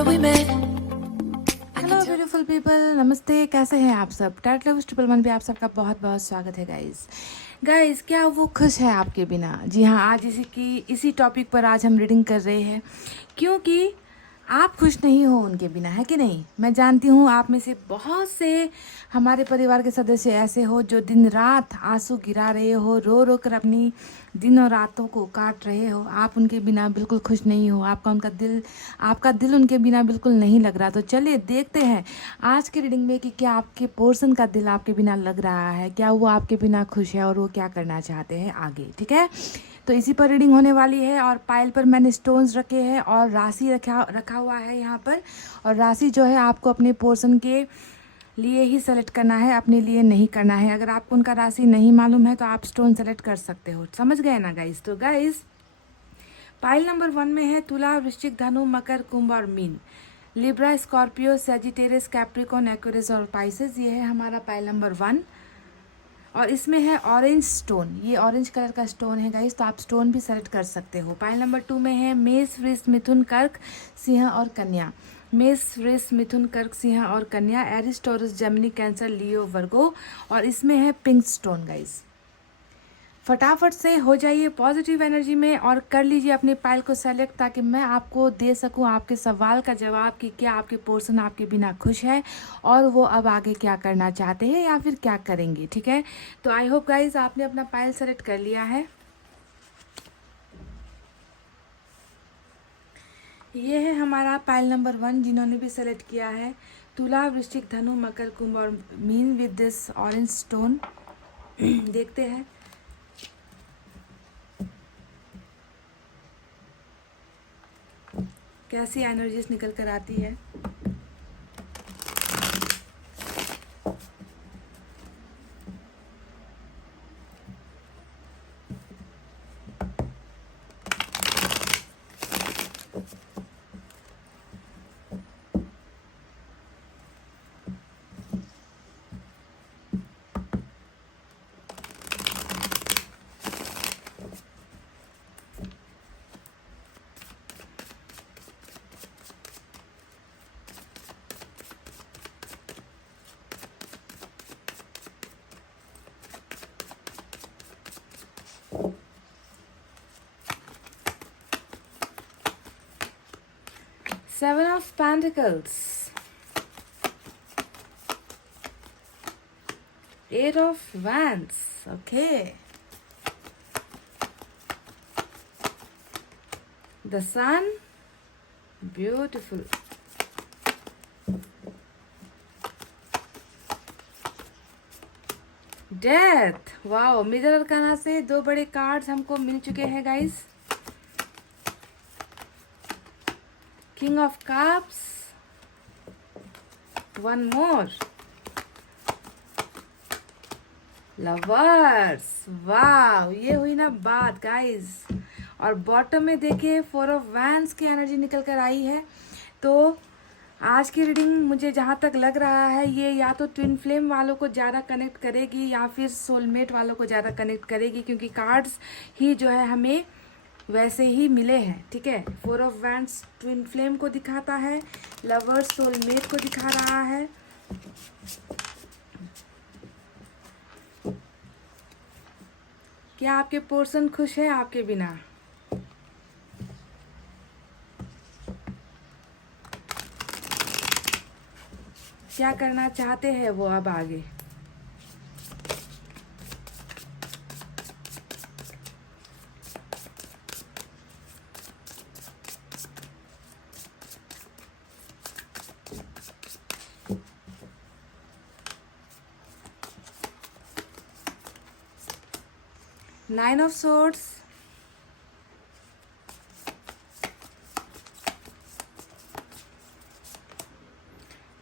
where we met. Hello beautiful people, नमस्ते। कैसे हैं आप सब? टैट लव ट्रिपल वन पे आप सबका बहुत बहुत स्वागत है गाइस। क्या वो खुश है आपके बिना? जी हाँ, आज इसी टॉपिक पर आज हम रीडिंग कर रहे हैं, क्योंकि आप खुश नहीं हो उनके बिना, है कि नहीं? मैं जानती हूँ आप में से बहुत से हमारे परिवार के सदस्य ऐसे हो जो दिन रात आंसू गिरा रहे हो, रो रो कर अपनी दिन और रातों को काट रहे हो। आप उनके बिना बिल्कुल खुश नहीं हो, आपका दिल उनके बिना बिल्कुल नहीं लग रहा। तो चलिए देखते हैं आज की रीडिंग में कि क्या आपके पर्सन का दिल आपके बिना लग रहा है, क्या वो आपके बिना खुश है और वो क्या करना चाहते हैं आगे। ठीक है, तो इसी पर रीडिंग होने वाली है। और पाइल पर मैंने स्टोन्स रखे हैं और राशि रखा हुआ है यहाँ पर। और राशि जो है आपको अपने पोर्शन के लिए ही सेलेक्ट करना है, अपने लिए नहीं करना है। अगर आपको उनका राशि नहीं मालूम है तो आप स्टोन सेलेक्ट कर सकते हो। समझ गए ना गाइस? तो गाइस, पाइल नंबर 1 में है तुला, वृश्चिक, धनु, मकर, कुंभ और mean. Libra, Scorpio, Sagittarius, Capricorn, Aquarius और पाइसेस। ये है हमारा पाइल नंबर 1। और इसमें है ऑरेंज स्टोन, ये ऑरेंज कलर का स्टोन है गाइस, तो आप स्टोन भी सेलेक्ट कर सकते हो। पाइल नंबर 2 में है मेष, वृष, मिथुन, कर्क, सिंह और कन्या। मेष, वृष, मिथुन, कर्क, सिंह और कन्या, एरिस, टॉरस, जेमिनी, कैंसर, लियो, वर्गो। और इसमें है पिंक स्टोन गाइस। फटाफट से हो जाइए पॉजिटिव एनर्जी में और कर लीजिए अपने पाइल को सेलेक्ट, ताकि मैं आपको दे सकूं आपके सवाल का जवाब कि क्या आपके पर्सन आपके बिना खुश है और वो अब आगे क्या करना चाहते हैं या फिर क्या करेंगे। ठीक है, तो आई होप गाइज आपने अपना पाइल सेलेक्ट कर लिया है। ये है हमारा पाइल नंबर 1। जिन्होंने भी सेलेक्ट किया है तुला, वृश्चिक, धनु, मकर, कुंभ और mean with this orange stone. देखते हैं कैसी एनर्जीज निकल कर आती है। Seven of Pentacles, Eight of Wands, okay. The Sun, beautiful. Death, wow. Mirror arcana से 2 बड़े कार्ड्स हमको मिल चुके हैं guys. King of Cups, one more. Lovers, वाव, ये हुई ना बात गाइस। और बॉटम में देखिए 4 ऑफ वैंड्स की एनर्जी निकल कर आई है। तो आज की रीडिंग मुझे जहाँ तक लग रहा है ये या तो ट्विन फ्लेम वालों को ज़्यादा कनेक्ट करेगी या फिर सोलमेट वालों को ज़्यादा कनेक्ट करेगी, क्योंकि कार्ड्स ही जो है हमें वैसे ही मिले हैं। ठीक है, 4 ऑफ वैंड्स ट्विन फ्लेम को दिखाता है, लवर्स सोलमेट को दिखा रहा है। क्या आपके पर्सन खुश है आपके बिना? क्या करना चाहते हैं वो अब आगे? Nine of Swords,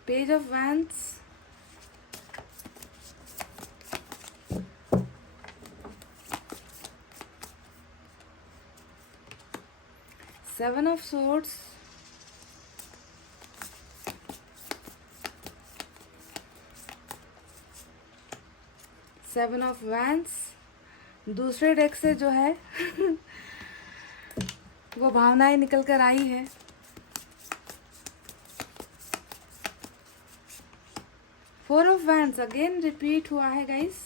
Page of Wands, Seven of Swords, seven of wands. दूसरे डेक से जो है वो भावनाएं निकल कर आई है। Four of wands again repeat हुआ है guys,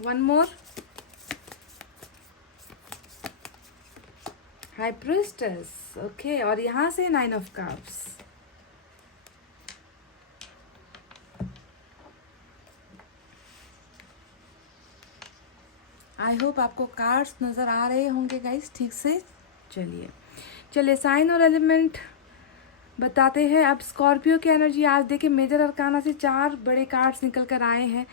one more, high priestess, okay, और यहाँ से nine of cups. I hope आपको कार्ड्स नज़र आ रहे होंगे गाइस ठीक से। चलिए साइन और एलिमेंट बताते हैं। अब स्कॉर्पियो की एनर्जी आज देखिए, मेजर अरकाना से 4 बड़े कार्ड्स निकल कर आए हैं।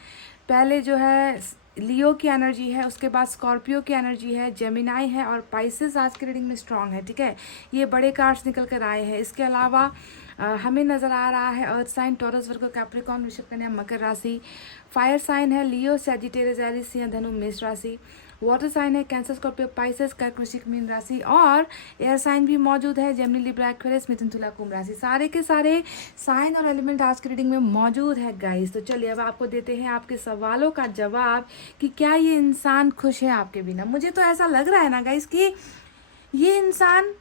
पहले जो है लियो की एनर्जी है, उसके बाद स्कॉर्पियो की एनर्जी है, जेमिनाई है और पाइसेस आज की रीडिंग में स्ट्रांग है, ठीक है। ये बड़े कार्ड्स निकल कर आए हैं। इसके अलावा हमें नज़र आ रहा है अर्थ साइन, टॉरस, वर्गो, कैप्रिकॉर्न, वृषभ, कन्या, मकर राशि। फायर साइन है लियो, सैजिटेरियस, एरीज, सिंह, धनु, मेष राशि। वाटर साइन है कैंसर, स्कॉर्पियो, पाइसेस, कर्क, वृश्चिक, मीन राशि। और एयर साइन भी मौजूद है, जेमिनी, लिब्रा, एक्वेरियस, मिथुन, तुला, कुंभ राशि। सारे के सारे साइन और एलिमेंट आज की रीडिंग में मौजूद है गाइस। तो चलिए अब आपको देते हैं आपके सवालों का जवाब कि क्या ये इंसान खुश है आपके बिना। मुझे तो ऐसा लग रहा है ना गाइस कि ये इंसान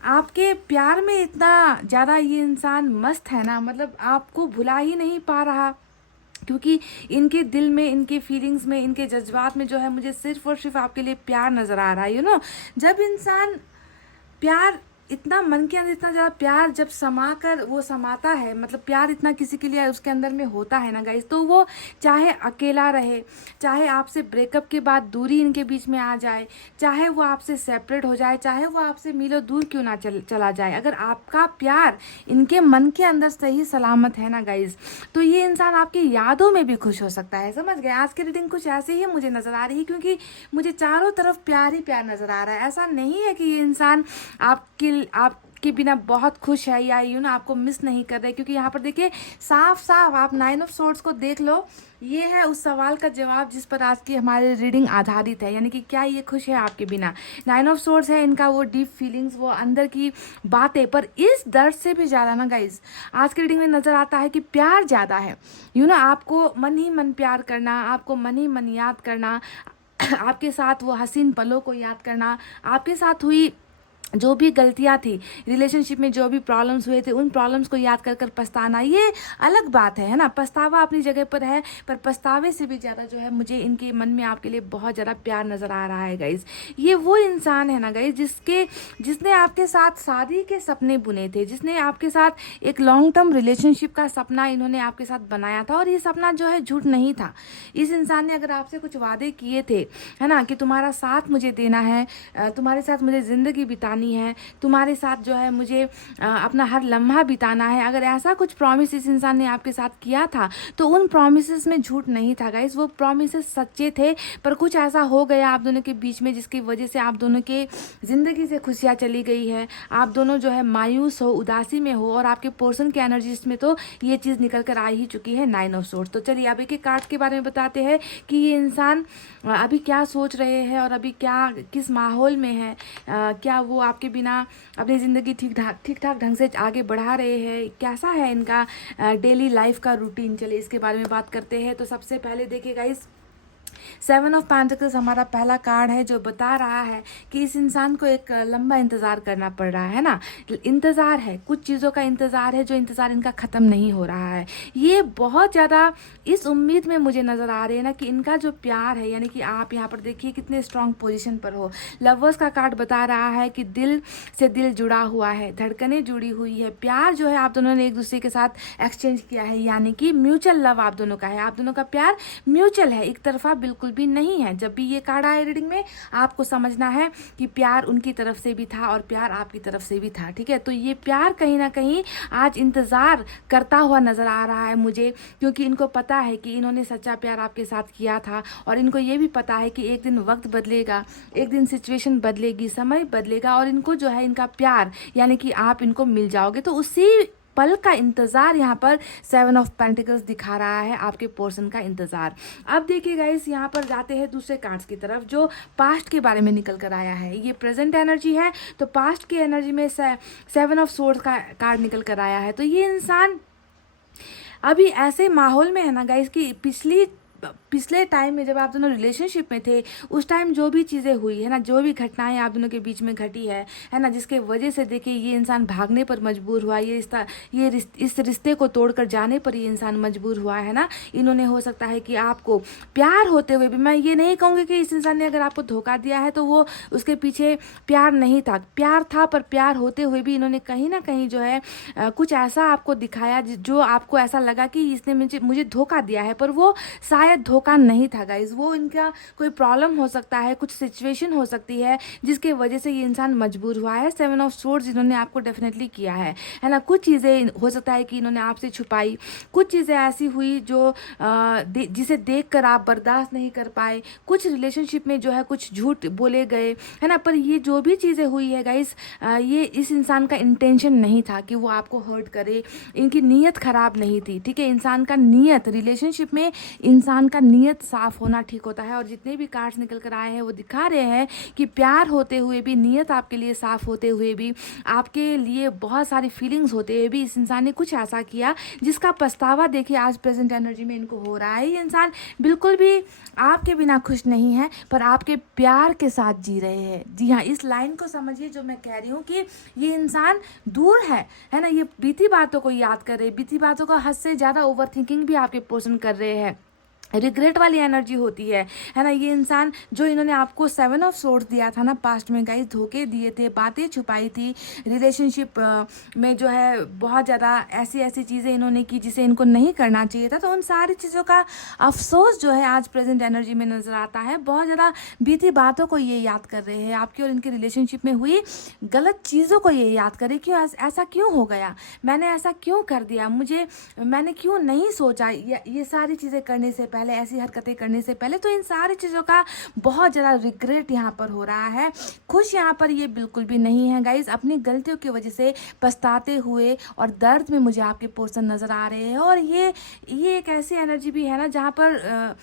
आपके प्यार में इतना ज़्यादा, ये इंसान मस्त है ना, मतलब आपको भुला ही नहीं पा रहा, क्योंकि इनके दिल में, इनके फीलिंग्स में, इनके जज्बात में जो है मुझे सिर्फ और सिर्फ आपके लिए प्यार नज़र आ रहा है। यू नो, जब इंसान प्यार इतना मन के अंदर, इतना ज़्यादा प्यार जब समा कर वो समाता है, मतलब प्यार इतना किसी के लिए उसके अंदर में होता है ना गाइस, तो वो चाहे अकेला रहे, चाहे आपसे ब्रेकअप के बाद दूरी इनके बीच में आ जाए, चाहे वो आपसे सेपरेट हो जाए, चाहे वो आपसे मीलों दूर क्यों ना चला जाए, अगर आपका प्यार इनके मन के अंदर सही सलामत है ना गाइस, तो ये इंसान आपकी यादों में भी खुश हो सकता है। समझ गए? आज की रीडिंग कुछ ऐसे ही मुझे नज़र आ रही है, क्योंकि मुझे चारों तरफ प्यार ही प्यार नज़र आ रहा है। ऐसा नहीं है कि ये इंसान आपके बिना बहुत खुश है या यू ना आपको मिस नहीं कर रहे, क्योंकि यहाँ पर देखिए साफ साफ आप 9 ऑफ सोर्ड्स को देख लो। ये है उस सवाल का जवाब जिस पर आज की हमारी रीडिंग आधारित है, यानी कि क्या ये खुश है आपके बिना। 9 ऑफ सोर्ड्स है इनका वो डीप फीलिंग्स, वो अंदर की बातें, पर इस दर्द से भी ज़्यादा ना गाइज आज की रीडिंग में नज़र आता है कि प्यार ज़्यादा है। यू ना आपको मन ही मन प्यार करना, आपको मन ही मन याद करना, आपके साथ वो हसीन पलों को याद करना, आपके साथ हुई जो भी गलतियां थी रिलेशनशिप में, जो भी प्रॉब्लम्स हुए थे, उन प्रॉब्लम्स को याद कर कर पछताना, ये अलग बात है ना। पछतावा अपनी जगह पर है, पर पछतावे से भी ज़्यादा जो है मुझे इनके मन में आपके लिए बहुत ज़्यादा प्यार नज़र आ रहा है गाइज। ये वो इंसान है ना गाइज जिसने आपके साथ शादी के सपने बुने थे, जिसने आपके साथ एक लॉन्ग टर्म रिलेशनशिप का सपना इन्होंने आपके साथ बनाया था, और ये सपना जो है झूठ नहीं था। इस इंसान ने अगर आपसे कुछ वादे किए थे, है ना, कि तुम्हारा साथ मुझे देना है, तुम्हारे साथ मुझे ज़िंदगी बितानी है, तुम्हारे साथ जो है मुझे अपना हर लम्हा बिताना है, अगर ऐसा कुछ प्रॉमिस इस इंसान ने आपके साथ किया था, तो उन प्रॉमिसेस में झूठ नहीं था गाइस। वो प्रॉमिसेस सच्चे थे, पर कुछ ऐसा हो गया आप दोनों के बीच में जिसकी वजह से आप दोनों के ज़िंदगी से खुशियाँ चली गई है। आप दोनों जो है मायूस हो, उदासी में हो, और आपके पर्सन के एनर्जीज में तो ये चीज़ निकल कर आ ही चुकी है, 9 ऑफ सोर्ड्स। तो चलिए अब एक एक कार्ड के बारे में बताते हैं कि ये इंसान अभी क्या सोच रहे हैं और अभी क्या किस माहौल में है। क्या वो आपके बिना अपनी ज़िंदगी ठीक ठाक ढंग से आगे बढ़ा रहे हैं, कैसा है इनका डेली लाइफ का रूटीन। चलिए इसके बारे में बात करते हैं। तो सबसे पहले देखिए गाइस, 7 ऑफ पेंटिकल्स हमारा पहला कार्ड है, जो बता रहा है कि इस इंसान को एक लंबा इंतज़ार करना पड़ रहा है ना। इंतज़ार है, कुछ चीज़ों का इंतज़ार है, जो इंतज़ार इनका ख़त्म नहीं हो रहा है। ये बहुत ज़्यादा इस उम्मीद में मुझे नज़र आ रहे हैं ना कि इनका जो प्यार है, यानी कि आप यहाँ पर देखिए कितने स्ट्रॉन्ग पोजीशन पर हो। लवर्स का कार्ड बता रहा है कि दिल से दिल जुड़ा हुआ है, धड़कनें जुड़ी हुई है, प्यार जो है आप दोनों ने एक दूसरे के साथ एक्सचेंज किया है, यानी कि म्यूचुअल लव आप दोनों का है। आप दोनों का प्यार म्यूचुअल है, एक तरफा बिल्कुल भी नहीं है। जब भी ये कार्ड आए रीडिंग में, आपको समझना है कि प्यार उनकी तरफ से भी था और प्यार आपकी तरफ से भी था, ठीक है। तो ये प्यार कहीं ना कहीं आज इंतज़ार करता हुआ नज़र आ रहा है मुझे, क्योंकि इनको पता है कि इन्होंने सच्चा प्यार आपके साथ किया था, और इनको ये भी पता है कि एक दिन वक्त बदलेगा, एक दिन सिचुएशन बदलेगी, समय बदलेगा, और इनको जो है इनका प्यार यानी कि आप इनको मिल जाओगे। तो उसी पल का इंतज़ार यहाँ पर 7 ऑफ पेंटिकल्स दिखा रहा है, आपके पर्सन का इंतज़ार। अब देखिए गाइस, यहाँ पर जाते हैं दूसरे कार्ड्स की तरफ, जो पास्ट के बारे में निकल कर आया है। ये प्रेजेंट एनर्जी है, तो पास्ट की एनर्जी में 7 ऑफ सोर्ड्स का कार्ड निकल कर आया है। तो ये इंसान अभी ऐसे माहौल में है ना गाइस कि पिछली पिछले टाइम में जब आप दोनों रिलेशनशिप में थे उस टाइम जो भी चीज़ें हुई है ना, जो भी घटनाएं आप दोनों के बीच में घटी है ना, जिसके वजह से देखिए ये इंसान भागने पर मजबूर हुआ, इस रिश्ते को तोड़कर जाने पर ये इंसान मजबूर हुआ है ना। इन्होंने हो सकता है कि आपको प्यार होते हुए भी, मैं ये नहीं कहूँगी कि इस इंसान ने अगर आपको धोखा दिया है तो वो उसके पीछे प्यार नहीं था, प्यार था, पर प्यार होते हुए भी इन्होंने कहीं ना कहीं जो है कुछ ऐसा आपको दिखाया जो आपको ऐसा लगा कि इसने मुझे धोखा दिया है, पर वो शायद धोखा नहीं था गाइज। वो इनका कोई प्रॉब्लम हो सकता है, कुछ सिचुएशन हो सकती है जिसके वजह से ये इंसान मजबूर हुआ है। 7 ऑफ सोर्ड्स इन्होंने आपको डेफिनेटली किया है ना। कुछ चीज़ें हो सकता है कि इन्होंने आपसे छुपाई, कुछ चीज़ें ऐसी हुई जो जिसे देखकर आप बर्दाश्त नहीं कर पाए, कुछ रिलेशनशिप में जो है कुछ झूठ बोले गए है ना। पर ये जो भी चीज़ें हुई है गाइस, ये इस इंसान का इंटेंशन नहीं था कि वो आपको हर्ट करे, इनकी नीयत खराब नहीं थी, ठीक है। इंसान का नीयत, रिलेशनशिप में इंसान का नीयत साफ होना ठीक होता है। और जितने भी कार्ड्स निकल कर आए हैं वो दिखा रहे हैं कि प्यार होते हुए भी, नीयत आपके लिए साफ होते हुए भी, आपके लिए बहुत सारी फीलिंग्स होते हुए भी इस इंसान ने कुछ ऐसा किया जिसका पछतावा देखिए आज प्रेजेंट एनर्जी में इनको हो रहा है। ये इंसान बिल्कुल भी आपके बिना खुश नहीं है, पर आपके प्यार के साथ जी रहे हैं। जी हाँ, इस लाइन को समझिए जो मैं कह रही हूँ कि ये इंसान दूर है ना। ये बीती बातों को याद कर रहे, बीती बातों का हद से ज़्यादा ओवर थिंकिंग भी आपके पोर्शन कर रहे हैं, रिग्रेट वाली एनर्जी होती है ना। ये इंसान जो इन्होंने आपको 7 ऑफ सोर्ड्स दिया था ना पास्ट में गाइस, धोखे दिए थे, बातें छुपाई थी, रिलेशनशिप में जो है बहुत ज़्यादा ऐसी ऐसी चीज़ें इन्होंने की जिसे इनको नहीं करना चाहिए था, तो उन सारी चीज़ों का अफसोस जो है आज प्रेजेंट एनर्जी में नज़र आता है। बहुत ज़्यादा बीती बातों को ये याद कर रहे हैं, आपकी और इनकी रिलेशनशिप में हुई गलत चीज़ों को ये याद करें, क्यों ऐसा क्यों हो गया, मैंने ऐसा क्यों कर दिया, मैंने क्यों नहीं सोचा ये सारी चीज़ें करने से पहले, ऐसी हरकतें करने से पहले। तो इन सारी चीज़ों का बहुत ज़्यादा रिग्रेट यहाँ पर हो रहा है। खुश यहाँ पर ये बिल्कुल भी नहीं है गाइज। अपनी गलतियों की वजह से पछताते हुए और दर्द में मुझे आपके पोर्शन नज़र आ रहे हैं। और ये एक ऐसी एनर्जी भी है ना जहाँ पर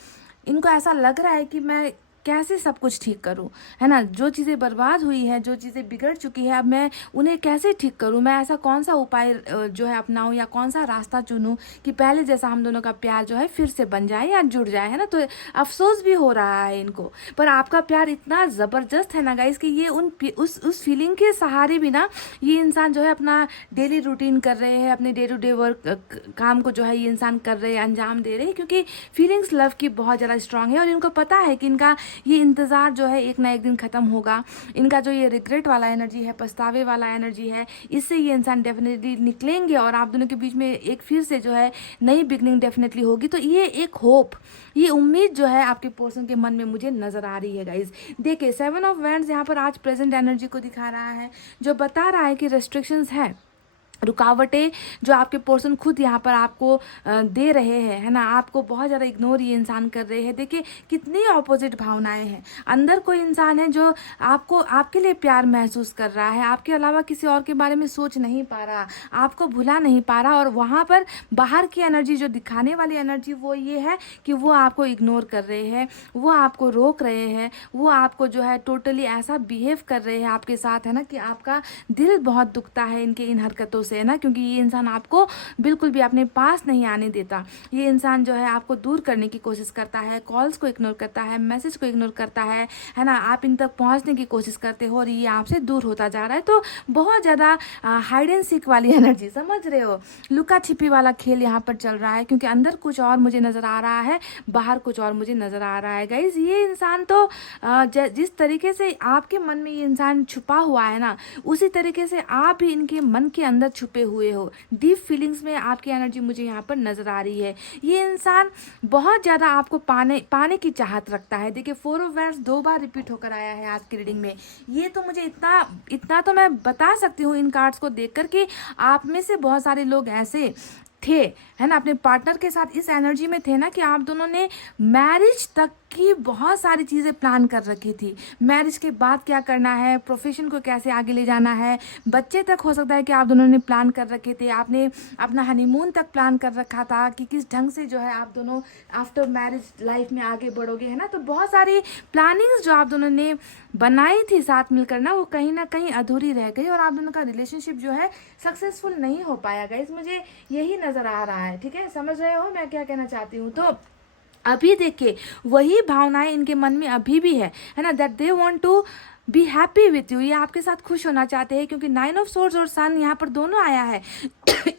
इनको ऐसा लग रहा है कि मैं कैसे सब कुछ ठीक करूं, है ना। जो चीज़ें बर्बाद हुई है, जो चीज़ें बिगड़ चुकी है, अब मैं उन्हें कैसे ठीक करूं, मैं ऐसा कौन सा उपाय जो है अपनाऊं या कौन सा रास्ता चुनूं कि पहले जैसा हम दोनों का प्यार जो है फिर से बन जाए या जुड़ जाए, है ना। तो अफसोस भी हो रहा है इनको, पर आपका प्यार इतना ज़बरदस्त है ना गाइस कि ये उस फीलिंग के सहारे भी ना ये इंसान जो है अपना डेली रूटीन कर रहे हैं, अपने डे टू डे वर्क काम को जो है ये इंसान कर रहे हैं, अंजाम दे रहे हैं, क्योंकि फीलिंग्स लव की बहुत ज़्यादा स्ट्रांग है। और इनको पता है कि इनका ये इंतज़ार जो है एक ना एक दिन ख़त्म होगा। इनका जो ये रिग्रेट वाला एनर्जी है, पछतावे वाला एनर्जी है, इससे ये इंसान डेफिनेटली निकलेंगे और आप दोनों के बीच में एक फिर से जो है नई बिगनिंग डेफिनेटली होगी। तो ये एक होप, ये उम्मीद जो है आपके पर्सन के मन में मुझे नज़र आ रही है गाइज। देखिए 7 ऑफ वैंड्स यहाँ पर आज प्रेजेंट एनर्जी को दिखा रहा है, जो बता रहा है कि रेस्ट्रिक्शंस है, रुकावटें जो आपके पर्सन खुद यहाँ पर आपको दे रहे हैं, है ना। आपको बहुत ज़्यादा इग्नोर ये इंसान कर रहे हैं। देखिए कितनी ऑपोजिट भावनाएं हैं। अंदर कोई इंसान है जो आपके लिए प्यार महसूस कर रहा है, आपके अलावा किसी और के बारे में सोच नहीं पा रहा, आपको भुला नहीं पा रहा। और वहाँ पर बाहर की एनर्जी जो दिखाने वाली एनर्जी वो ये है कि वो आपको इग्नोर कर रहे हैं, वो आपको रोक रहे हैं, वो आपको जो है टोटली ऐसा बिहेव कर रहे हैं आपके साथ, है ना, कि आपका दिल बहुत दुखता है इनके इन हरकतों से, है ना। क्योंकि ये इंसान आपको बिल्कुल भी अपने पास नहीं आने देता। ये इंसान जो है आपको दूर करने की कोशिश करता है, कॉल्स को इग्नोर करता है, मैसेज को इग्नोर करता है ना। आप इन तक पहुंचने की कोशिश करते हो और ये आपसे दूर होता जा रहा है। तो बहुत ज़्यादा हाइड एंड सीक वाली एनर्जी, समझ रहे हो, लुका छिपी वाला खेल यहाँ पर चल रहा है। क्योंकि अंदर कुछ और मुझे नज़र आ रहा है, बाहर कुछ और मुझे नज़र आ रहा है गाइज। ये इंसान तो जिस तरीके से आपके मन में ये इंसान छुपा हुआ है ना, उसी तरीके से आप भी इनके मन के अंदर छुपे हुए हो। डीप फीलिंग्स में आपकी एनर्जी मुझे यहाँ पर नजर आ रही है। ये इंसान बहुत ज़्यादा आपको पाने की चाहत रखता है। देखिए 4 ऑफ वैंड्स 2 बार रिपीट होकर आया है आज की रीडिंग में। ये तो मुझे इतना तो मैं बता सकती हूँ इन कार्ड्स को देखकर कि आप में से बहुत सारे लोग ऐसे थे, है ना, अपने पार्टनर के साथ इस एनर्जी में थे ना कि आप दोनों ने मैरिज तक की बहुत सारी चीज़ें प्लान कर रखी थी। मैरिज के बाद क्या करना है, प्रोफेशन को कैसे आगे ले जाना है, बच्चे तक हो सकता है कि आप दोनों ने प्लान कर रखे थे। आपने अपना हनीमून तक प्लान कर रखा था कि किस ढंग से जो है आप दोनों आफ्टर मैरिज लाइफ में आगे बढ़ोगे, है ना। तो बहुत सारी प्लानिंग्स जो आप दोनों ने बनाई थी साथ मिलकर ना, वो कहीं ना कहीं अधूरी रह गई और आप दोनों का रिलेशनशिप जो है सक्सेसफुल नहीं हो पाया गाइस। मुझे यही नज़र आ रहा है, ठीक है, समझ रहे हो मैं क्या कहना चाहती हूँ। तो अभी देखिए वही भावनाएं इनके मन में अभी भी है ना, that they want to be happy with you, ये आपके साथ खुश होना चाहते हैं, क्योंकि 9 ऑफ सोर्ड्स और सन यहाँ पर दोनों आया है।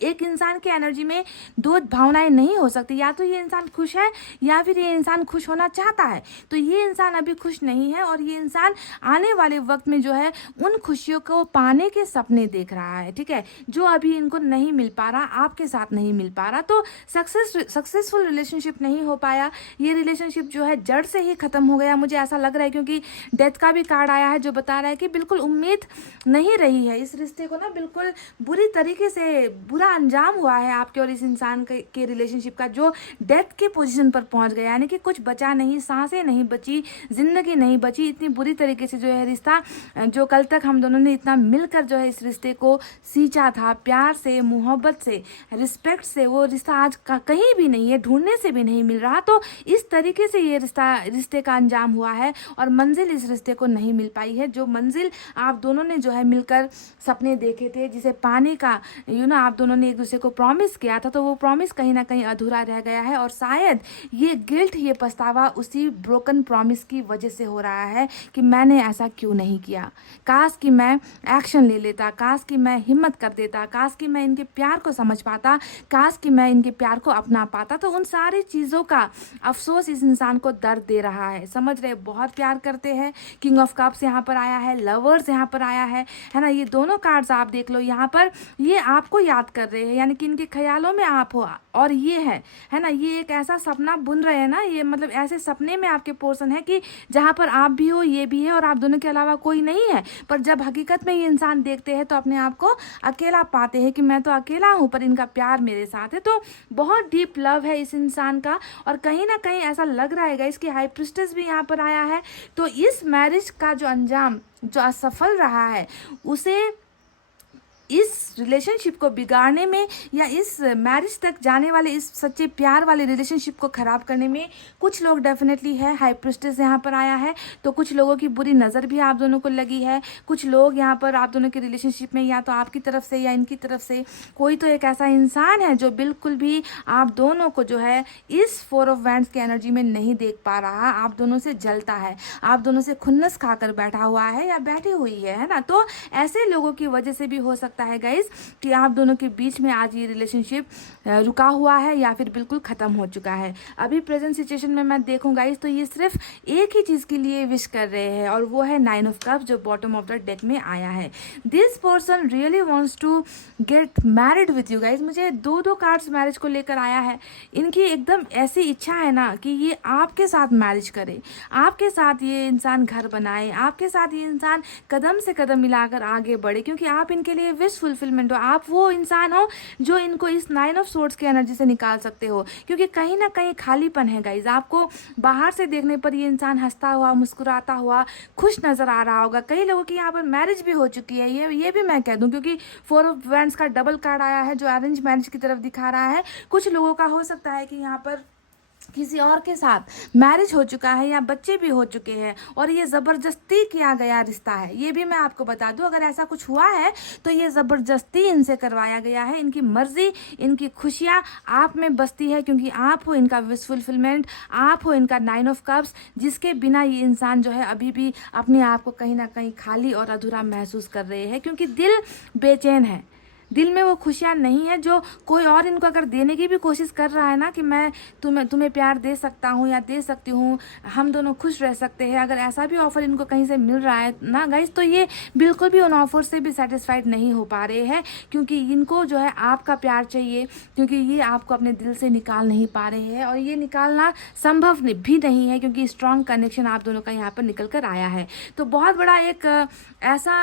एक इंसान के एनर्जी में दो भावनाएं नहीं हो सकती, या तो ये इंसान खुश है या फिर ये इंसान खुश होना चाहता है। तो ये इंसान अभी खुश नहीं है, और ये इंसान आने वाले वक्त में जो है उन खुशियों को पाने के सपने देख रहा है, ठीक है, जो अभी इनको नहीं मिल पा रहा, आपके साथ नहीं मिल पा रहा। तो सक्सेसफुल रिलेशनशिप नहीं हो पाया, ये रिलेशनशिप जो है जड़ से ही खत्म हो गया, मुझे ऐसा लग रहा है, क्योंकि डेथ का भी कार्ड आया है जो बता रहा है कि बिल्कुल उम्मीद नहीं रही है इस रिश्ते को ना, बिल्कुल बुरी तरीके से बुरा अंजाम हुआ है आपके और इस इंसान के रिलेशनशिप का, जो डेथ के पोजीशन पर पहुंच गया, यानी कि कुछ बचा नहीं, सांसें नहीं बची, जिंदगी नहीं बची, इतनी बुरी तरीके से जो है रिश्ता, जो कल तक हम दोनों ने इतना मिलकर जो है इस रिश्ते को सींचा था, प्यार से, मोहब्बत से, रिस्पेक्ट से, वो रिश्ता आज कहीं भी नहीं है, ढूंढने से भी नहीं मिल रहा। तो इस तरीके से ये रिश्ते का अंजाम हुआ है, और मंजिल इस रिश्ते को नहीं मिल पाई है, जो मंजिल आप दोनों ने जो है मिलकर सपने देखे थे, जिसे पाने का आप दोनों ने एक दूसरे को प्रॉमिस किया था, तो वो प्रॉमिस कहीं ना कहीं अधूरा रह गया है, और शायद ये गिल्ट, ये पछतावा उसी ब्रोकन प्रॉमिस की वजह से हो रहा है कि मैंने ऐसा क्यों नहीं किया, काश कि मैं एक्शन ले लेता, काश कि मैं हिम्मत कर देता, काश कि मैं इनके प्यार को समझ पाता, काश कि मैं इनके प्यार को अपना पाता। तो उन सारी चीज़ों का अफसोस इस इंसान को दर्द दे रहा है, समझ रहे, बहुत प्यार करते हैं। किंग ऑफ कप्स यहाँ पर आया है, लवर्स यहाँ पर आया है ना, ये दोनों कार्ड्स आप देख लो, यहाँ पर ये आपको याद कर रहे हैं, यानी कि इनके ख्यालों में आप हो, और ये है ना, ये एक ऐसा सपना बुन रहे हैं ना, ये मतलब ऐसे सपने में आपके पोर्शन है कि जहाँ पर आप भी हो, ये भी है, और आप दोनों के अलावा कोई नहीं है। पर जब हकीकत में ये इंसान देखते हैं तो अपने आप को अकेला पाते हैं कि मैं तो अकेला हूँ, पर इनका प्यार मेरे साथ है। तो बहुत डीप लव है इस इंसान का, और कहीं ना कहीं ऐसा लग रहा है इसकी हाई प्रिस्टेस भी यहाँ पर आया है। तो इस मैरिज का जो अंजाम जो असफल रहा है, उसे इस रिलेशनशिप को बिगाड़ने में, या इस मैरिज तक जाने वाले इस सच्चे प्यार वाले रिलेशनशिप को ख़राब करने में कुछ लोग डेफिनेटली है। हाई प्रिस्टेस यहाँ पर आया है, तो कुछ लोगों की बुरी नज़र भी आप दोनों को लगी है। कुछ लोग यहाँ पर आप दोनों के रिलेशनशिप में, या तो आपकी तरफ से या इनकी तरफ से, कोई तो एक ऐसा इंसान है जो बिल्कुल भी आप दोनों को जो है इस 4 ऑफ वैंड्स की एनर्जी में नहीं देख पा रहा, आप दोनों से जलता है, आप दोनों से खुन्नस खाकर बैठा हुआ है या बैठी हुई है ना। तो ऐसे लोगों की वजह से भी हो सकता है गाइस कि आप दोनों के बीच में आज ये रिलेशनशिप रुका हुआ है, या फिर बिल्कुल ख़त्म हो चुका है। अभी प्रेजेंट सिचुएशन में मैं देखूँ गाइस, तो ये सिर्फ एक ही चीज़ के लिए विश कर रहे हैं, और वो है 9 ऑफ कप्स, जो बॉटम ऑफ द डेक में आया है। This person really wants to get married with you guys. मुझे दो कार्ड्स मैरिज को लेकर आया है। इनकी एकदम ऐसी इच्छा है ना कि ये आपके साथ मैरिज करे, आपके साथ ये इंसान घर बनाए, आपके साथ ये इंसान कदम से कदम मिलाकर आगे बढ़े, क्योंकि आप इनके लिए विश फुलफिलमेंट हो। आप वो इंसान हो जो इनको इस 9 ऑफ सोर्ड्स की एनर्जी से निकाल सकते हो, क्योंकि कहीं ना कहीं खालीपन है गाइज। आपको बाहर से देखने पर ये इंसान हंसता हुआ, मुस्कुराता हुआ, खुश नजर आ रहा होगा। कई लोगों की यहाँ पर मैरिज भी हो चुकी है, ये भी मैं कह दूं, क्योंकि 4 ऑफ वैंड्स का डबल कार्ड आया है जो अरेंज मैरिज की तरफ दिखा रहा है। कुछ लोगों का हो सकता है कि यहाँ पर किसी और के साथ मैरिज हो चुका है, या बच्चे भी हो चुके हैं, और ये ज़बरदस्ती किया गया रिश्ता है। ये भी मैं आपको बता दूं, अगर ऐसा कुछ हुआ है तो ये ज़बरदस्ती इनसे करवाया गया है। इनकी मर्जी, इनकी खुशियाँ आप में बसती है, क्योंकि आप हो इनका विश फुलफिलमेंट, आप हो इनका 9 ऑफ कप्स, जिसके बिना ये इंसान जो है अभी भी अपने आप को कहीं ना कहीं खाली और अधूरा महसूस कर रहे हैं, क्योंकि दिल बेचैन है, दिल में वो खुशियाँ नहीं है जो कोई और इनको अगर देने की भी कोशिश कर रहा है ना, कि मैं तुम्हें प्यार दे सकता हूँ या दे सकती हूँ, हम दोनों खुश रह सकते हैं, अगर ऐसा भी ऑफर इनको कहीं से मिल रहा है ना गाइस, तो ये बिल्कुल भी उन ऑफर से भी सेटिस्फाइड नहीं हो पा रहे हैं, क्योंकि इनको जो है आपका प्यार चाहिए, क्योंकि ये आपको अपने दिल से निकाल नहीं पा रहे हैं, और ये निकालना संभव भी नहीं है, क्योंकि स्ट्रॉन्ग कनेक्शन आप दोनों का यहाँ पर निकल कर आया है। तो बहुत बड़ा एक ऐसा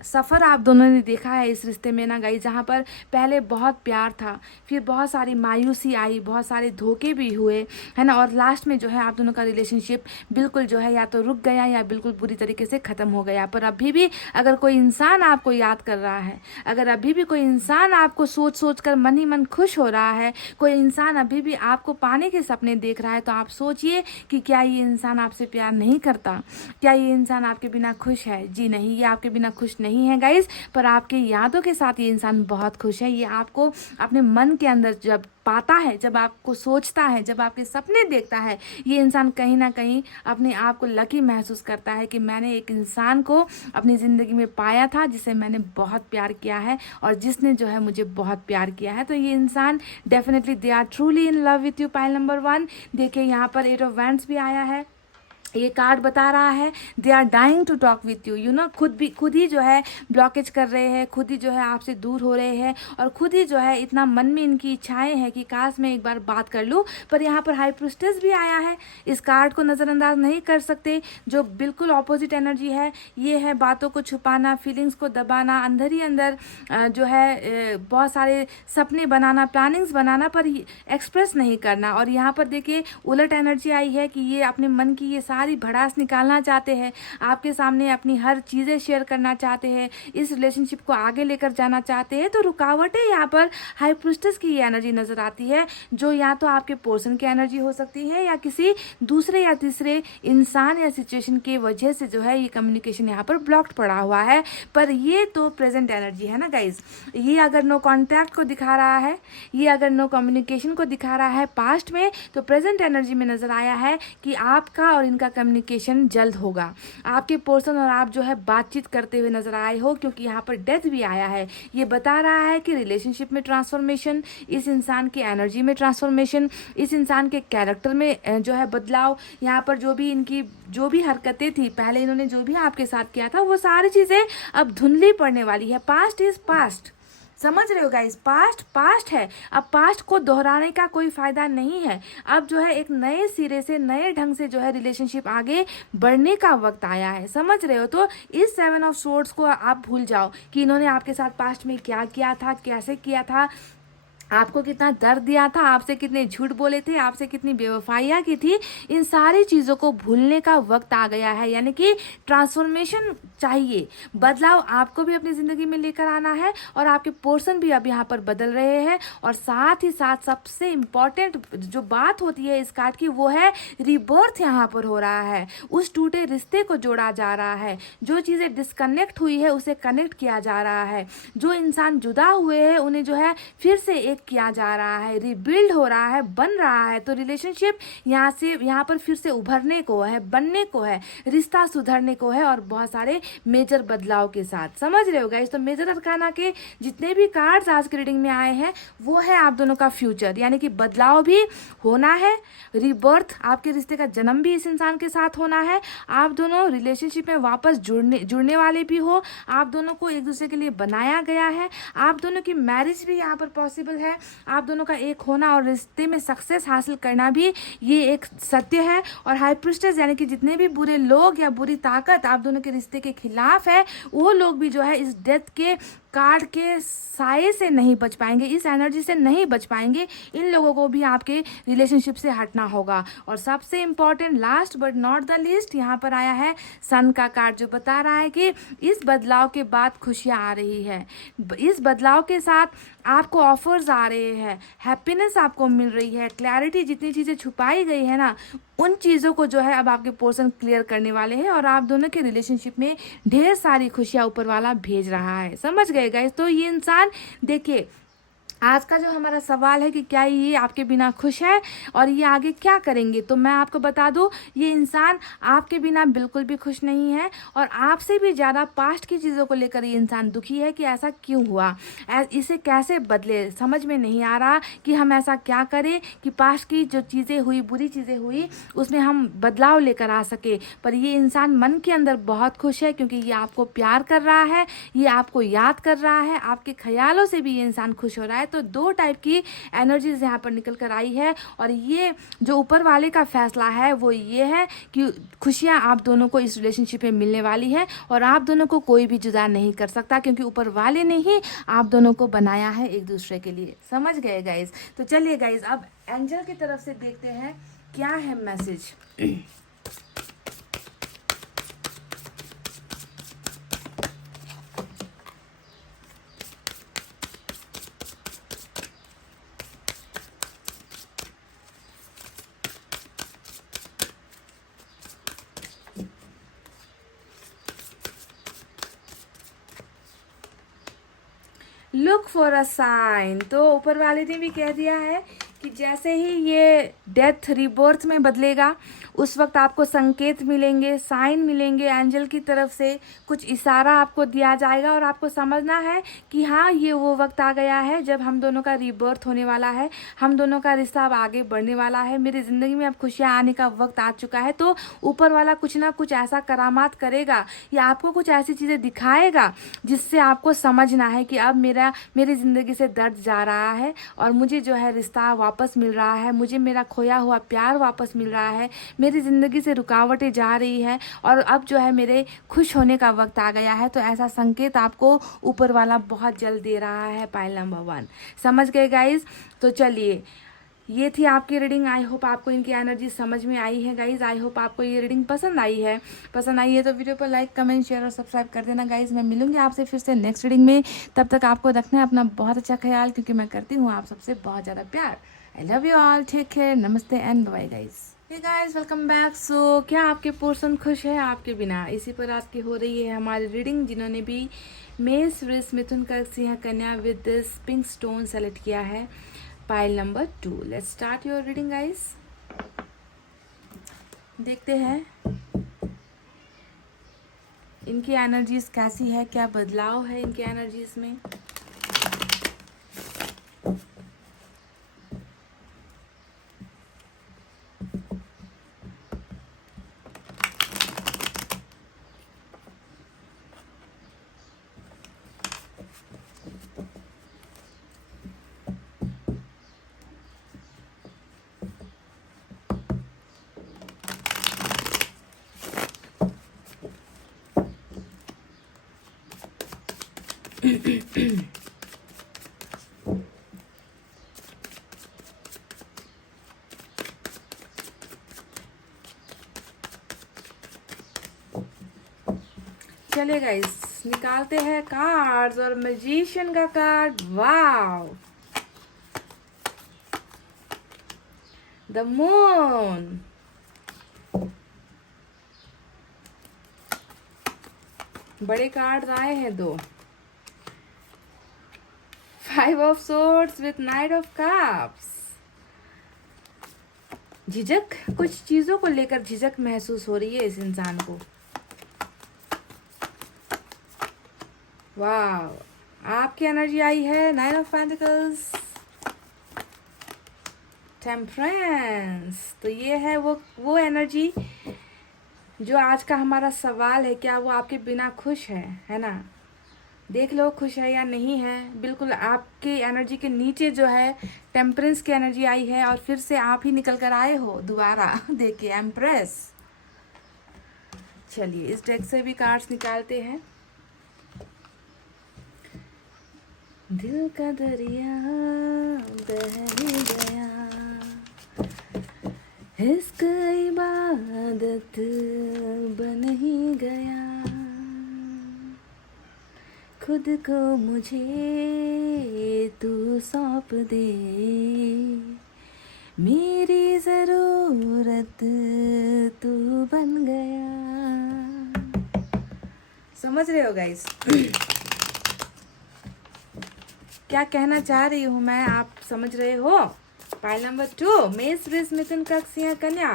सफ़र आप दोनों ने देखा है इस रिश्ते में ना गाइस, जहाँ पर पहले बहुत प्यार था, फिर बहुत सारी मायूसी आई, बहुत सारे धोखे भी हुए, है ना, और लास्ट में जो है आप दोनों का रिलेशनशिप बिल्कुल जो है या तो रुक गया या बिल्कुल बुरी तरीके से ख़त्म हो गया। पर अभी भी अगर कोई इंसान आपको याद कर रहा है, अगर अभी भी कोई इंसान आपको सोच कर मन ही मन खुश हो रहा है, कोई इंसान अभी भी आपको पाने के सपने देख रहा है, तो आप सोचिए कि क्या ये इंसान आपसे प्यार नहीं करता, क्या ये इंसान आपके बिना खुश है? जी नहीं, ये आपके बिना खुश नहीं नहीं है गाइज, पर आपके यादों के साथ ये इंसान बहुत खुश है। ये आपको अपने मन के अंदर जब पाता है, जब आपको सोचता है, जब आपके सपने देखता है, ये इंसान कहीं ना कहीं अपने आप को लकी महसूस करता है कि मैंने एक इंसान को अपनी ज़िंदगी में पाया था जिसे मैंने बहुत प्यार किया है और जिसने जो है मुझे बहुत प्यार किया है। तो ये इंसान definitely they are truly in love with you. Pile number 1 देखिए, यहाँ पर 8 ऑफ वैंड्स भी आया है। ये कार्ड बता रहा है they are dying to talk with you. You know, खुद ही जो है ब्लॉकेज कर रहे हैं, खुद ही जो है आपसे दूर हो रहे हैं और खुद ही जो है इतना मन में इनकी इच्छाएं हैं कि काश मैं एक बार बात कर लूँ। पर यहाँ पर हाई प्रिस्टेस भी आया है। इस कार्ड को नज़रअंदाज नहीं कर सकते, जो बिल्कुल ऑपोजिट एनर्जी है। ये है बातों को छुपाना, फीलिंग्स को दबाना, अंदर ही अंदर जो है बहुत सारे सपने बनाना, प्लानिंग्स बनाना, पर एक्सप्रेस नहीं करना। और यहाँ पर देखिए उलट एनर्जी आई है कि ये अपने मन की ये सारी भड़ास निकालना चाहते हैं, आपके सामने अपनी हर चीज़ें शेयर करना चाहते हैं, इस रिलेशनशिप को आगे लेकर जाना चाहते हैं। तो रुकावटें यहाँ पर हाई प्रिस्टेस की ये एनर्जी नज़र आती है, जो या तो आपके पर्सन की एनर्जी हो सकती है या किसी दूसरे या तीसरे इंसान या सिचुएशन की वजह से जो है ये कम्युनिकेशन यहाँ पर ब्लॉक्ड पड़ा हुआ है। पर ये तो प्रेजेंट एनर्जी है ना गाइज। ये अगर नो कॉन्टैक्ट को दिखा रहा है, ये अगर नो कम्युनिकेशन को दिखा रहा है पास्ट में, तो प्रेजेंट एनर्जी में नज़र आया है कि आपका और इनका कम्युनिकेशन जल्द होगा। आपके पर्सन और आप जो है बातचीत करते हुए नजर आए हो, क्योंकि यहाँ पर डेथ भी आया है। ये बता रहा है कि रिलेशनशिप में ट्रांसफॉर्मेशन, इस इंसान की एनर्जी में ट्रांसफॉर्मेशन, इस इंसान के कैरेक्टर में जो है बदलाव। यहाँ पर जो भी इनकी जो भी हरकतें थी, पहले इन्होंने जो भी आपके साथ किया था, वो सारी चीज़ें अब धुंधली पड़ने वाली है। पास्ट इज पास्ट, समझ रहे हो गाइस, पास्ट पास्ट है। अब पास्ट को दोहराने का कोई फायदा नहीं है। अब जो है एक नए सिरे से, नए ढंग से जो है रिलेशनशिप आगे बढ़ने का वक्त आया है, समझ रहे हो। तो इस 7 ऑफ सोर्ड्स को आप भूल जाओ कि इन्होंने आपके साथ पास्ट में क्या किया था, कैसे किया था, आपको कितना दर्द दिया था, आपसे कितने झूठ बोले थे, आपसे कितनी बेवफाइयाँ की थी। इन सारी चीज़ों को भूलने का वक्त आ गया है। यानी कि ट्रांसफॉर्मेशन चाहिए, बदलाव आपको भी अपनी ज़िंदगी में लेकर आना है और आपके पोर्शन भी अब यहाँ पर बदल रहे हैं। और साथ ही साथ सबसे इम्पॉर्टेंट जो बात होती है इस कार्ड की, वो है रिबर्थ यहाँ पर हो रहा है। उस टूटे रिश्ते को जोड़ा जा रहा है, जो चीज़ें डिस्कनेक्ट हुई है उसे कनेक्ट किया जा रहा है, जो इंसान जुदा हुए हैं उन्हें जो है फिर से एक किया जा रहा है, रिबिल्ड हो रहा है, बन रहा है। तो रिलेशनशिप यहाँ पर फिर से उभरने को है, बनने को है, रिश्ता सुधरने को है और बहुत सारे मेजर बदलाव के साथ, समझ रहे हो गाइस। तो मेजर अरकाना के जितने भी कार्ड्स आज के रीडिंग में आए हैं, वो है आप दोनों का फ्यूचर, यानी कि बदलाव भी होना है, रिबर्थ, आपके रिश्ते का जन्म भी इस इंसान के साथ होना है। आप दोनों रिलेशनशिप में वापस जुड़ने वाले भी हो, आप दोनों को एक दूसरे के लिए बनाया गया है, आप दोनों की मैरिज भी यहाँ पर पॉसिबल है, आप दोनों का एक होना और रिश्ते में सक्सेस हासिल करना भी ये एक सत्य है। और हाई प्रिस्टेस यानी कि जितने भी बुरे लोग या बुरी ताकत आप दोनों के रिश्ते के खिलाफ है, वो लोग भी जो है इस डेथ के कार्ड के साए से नहीं बच पाएंगे, इस एनर्जी से नहीं बच पाएंगे। इन लोगों को भी आपके रिलेशनशिप से हटना होगा। और सबसे important, last but not the least, यहाँ पर आया है सन का कार्ड, जो बता रहा है कि इस बदलाव के बाद खुशियाँ आ रही है, इस बदलाव के साथ आपको ऑफर्स आ रहे हैं, हैप्पीनेस आपको मिल रही है, क्लैरिटी, जितनी चीज़ें छुपाई गई है ना, उन चीज़ों को जो है अब आपके पर्सन क्लियर करने वाले हैं और आप दोनों के रिलेशनशिप में ढेर सारी खुशियाँ ऊपर वाला भेज रहा है, समझ गए गाइस। तो ये इंसान देखिए, आज का जो हमारा सवाल है कि क्या ये आपके बिना खुश है और ये आगे क्या करेंगे, तो मैं आपको बता दूं, ये इंसान आपके बिना बिल्कुल भी खुश नहीं है और आपसे भी ज़्यादा पास्ट की चीज़ों को लेकर ये इंसान दुखी है कि ऐसा क्यों हुआ, इसे कैसे बदले। समझ में नहीं आ रहा कि हम ऐसा क्या करें कि पास्ट की जो चीज़ें हुई, बुरी चीज़ें हुई, उसमें हम बदलाव लेकर आ सके। पर ये इंसान मन के अंदर बहुत खुश है, क्योंकि ये आपको प्यार कर रहा है, ये आपको याद कर रहा है, आपके ख्यालों से भी ये इंसान खुश हो रहा है। तो दो टाइप की एनर्जीज यहाँ पर निकल कर आई है और ये जो ऊपर वाले का फैसला है वो ये है कि खुशियाँ आप दोनों को इस रिलेशनशिप में मिलने वाली है और आप दोनों को कोई भी जुदा नहीं कर सकता, क्योंकि ऊपर वाले ने ही आप दोनों को बनाया है एक दूसरे के लिए, समझ गए गाइज। तो चलिए गाइज, अब एंजल की तरफ से देखते हैं क्या है message. Look for a sign. तो ऊपर वाले ने भी कह दिया है कि जैसे ही ये डेथ रिबर्थ में बदलेगा उस वक्त आपको संकेत मिलेंगे, साइन मिलेंगे एंजल की तरफ से, कुछ इशारा आपको दिया जाएगा और आपको समझना है कि हाँ ये वो वक्त आ गया है जब हम दोनों का रिबर्थ होने वाला है, हम दोनों का रिश्ता अब आगे बढ़ने वाला है, मेरी ज़िंदगी में अब खुशियाँ आने का वक्त आ चुका है। तो ऊपर वाला कुछ ना कुछ ऐसा करामात करेगा या आपको कुछ ऐसी चीज़ें दिखाएगा जिससे आपको समझना है कि अब मेरी ज़िंदगी से दर्द जा रहा है और मुझे जो है रिश्ता वापस मिल रहा है, मुझे मेरा खोया हुआ प्यार वापस मिल रहा है, मेरी ज़िंदगी से रुकावटें जा रही है और अब जो है मेरे खुश होने का वक्त आ गया है। तो ऐसा संकेत आपको ऊपर वाला बहुत जल्द दे रहा है। पाइल नंबर 1 समझ गए गाइज? तो चलिए ये थी आपकी रीडिंग। आई होप आपको इनकी एनर्जी समझ में आई है गाइज। आई होप आपको ये रीडिंग पसंद आई है। तो वीडियो पर लाइक कमेंट शेयर और सब्सक्राइब कर देना गाइज। मैं मिलूंगी आपसे फिर से नेक्स्ट रीडिंग में। तब तक आपको रखना है अपना बहुत अच्छा ख्याल, क्योंकि मैं करती हूँ आप सबसे बहुत ज़्यादा प्यार। I love you all, take care, नमस्ते and bye guys. Hey guys, welcome back. So क्या आपके पर्सन खुश है आपके बिना? इसी पर आज की हो रही है हमारी रीडिंग। जिन्होंने भी मेष, वृष, मिथुन, कर्क, सिंह, कन्या with this pink stone select किया है, pile number 2। Let's start your reading guys. देखते हैं इनकी एनर्जीज कैसी है, क्या बदलाव है इनकी एनर्जीज में। चलिए गाइस, निकालते हैं कार्ड्स और मैजिशियन का कार्ड। Wow, the moon. बड़े कार्ड्स आए हैं 2। 5 of swords with night of cups. झिझक, कुछ चीजों को लेकर झिझक महसूस हो रही है इस इंसान को। वाह, आपकी एनर्जी आई है 9 ऑफ पेंटिकल्स, टेम्परेंस। तो ये है वो एनर्जी जो आज का हमारा सवाल है, क्या वो आपके बिना खुश है ना? देख लो खुश है या नहीं है। बिल्कुल आपकी एनर्जी के नीचे जो है टेम्परेंस की एनर्जी आई है और फिर से आप ही निकल कर आए हो दोबारा। देखिए एम्प्रेस। चलिए इस डेक से भी कार्ड्स निकालते हैं। दिल का दरिया बह ही गया, इश्क इबादत बन ही गया, खुद को मुझे तू सौंप दे, मेरी ज़रूरत तू बन गया। समझ रहे हो गाइस? क्या कहना चाह रही हूँ मैं, आप समझ रहे हो? पाइल नंबर 2, मेष, वृष, मिथुन, कर्क, सिंह, कन्या।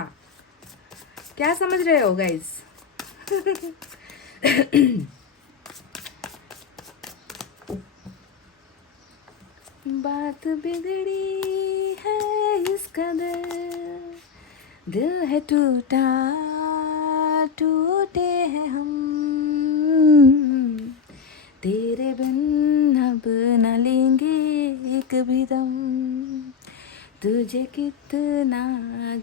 क्या समझ रहे हो गाइस? बात बिगड़ी है इस कदर, दिल है टूटा, टूटे हैं हम, तेरे बिन अब न लेंगे एक भी दम, तुझे कितना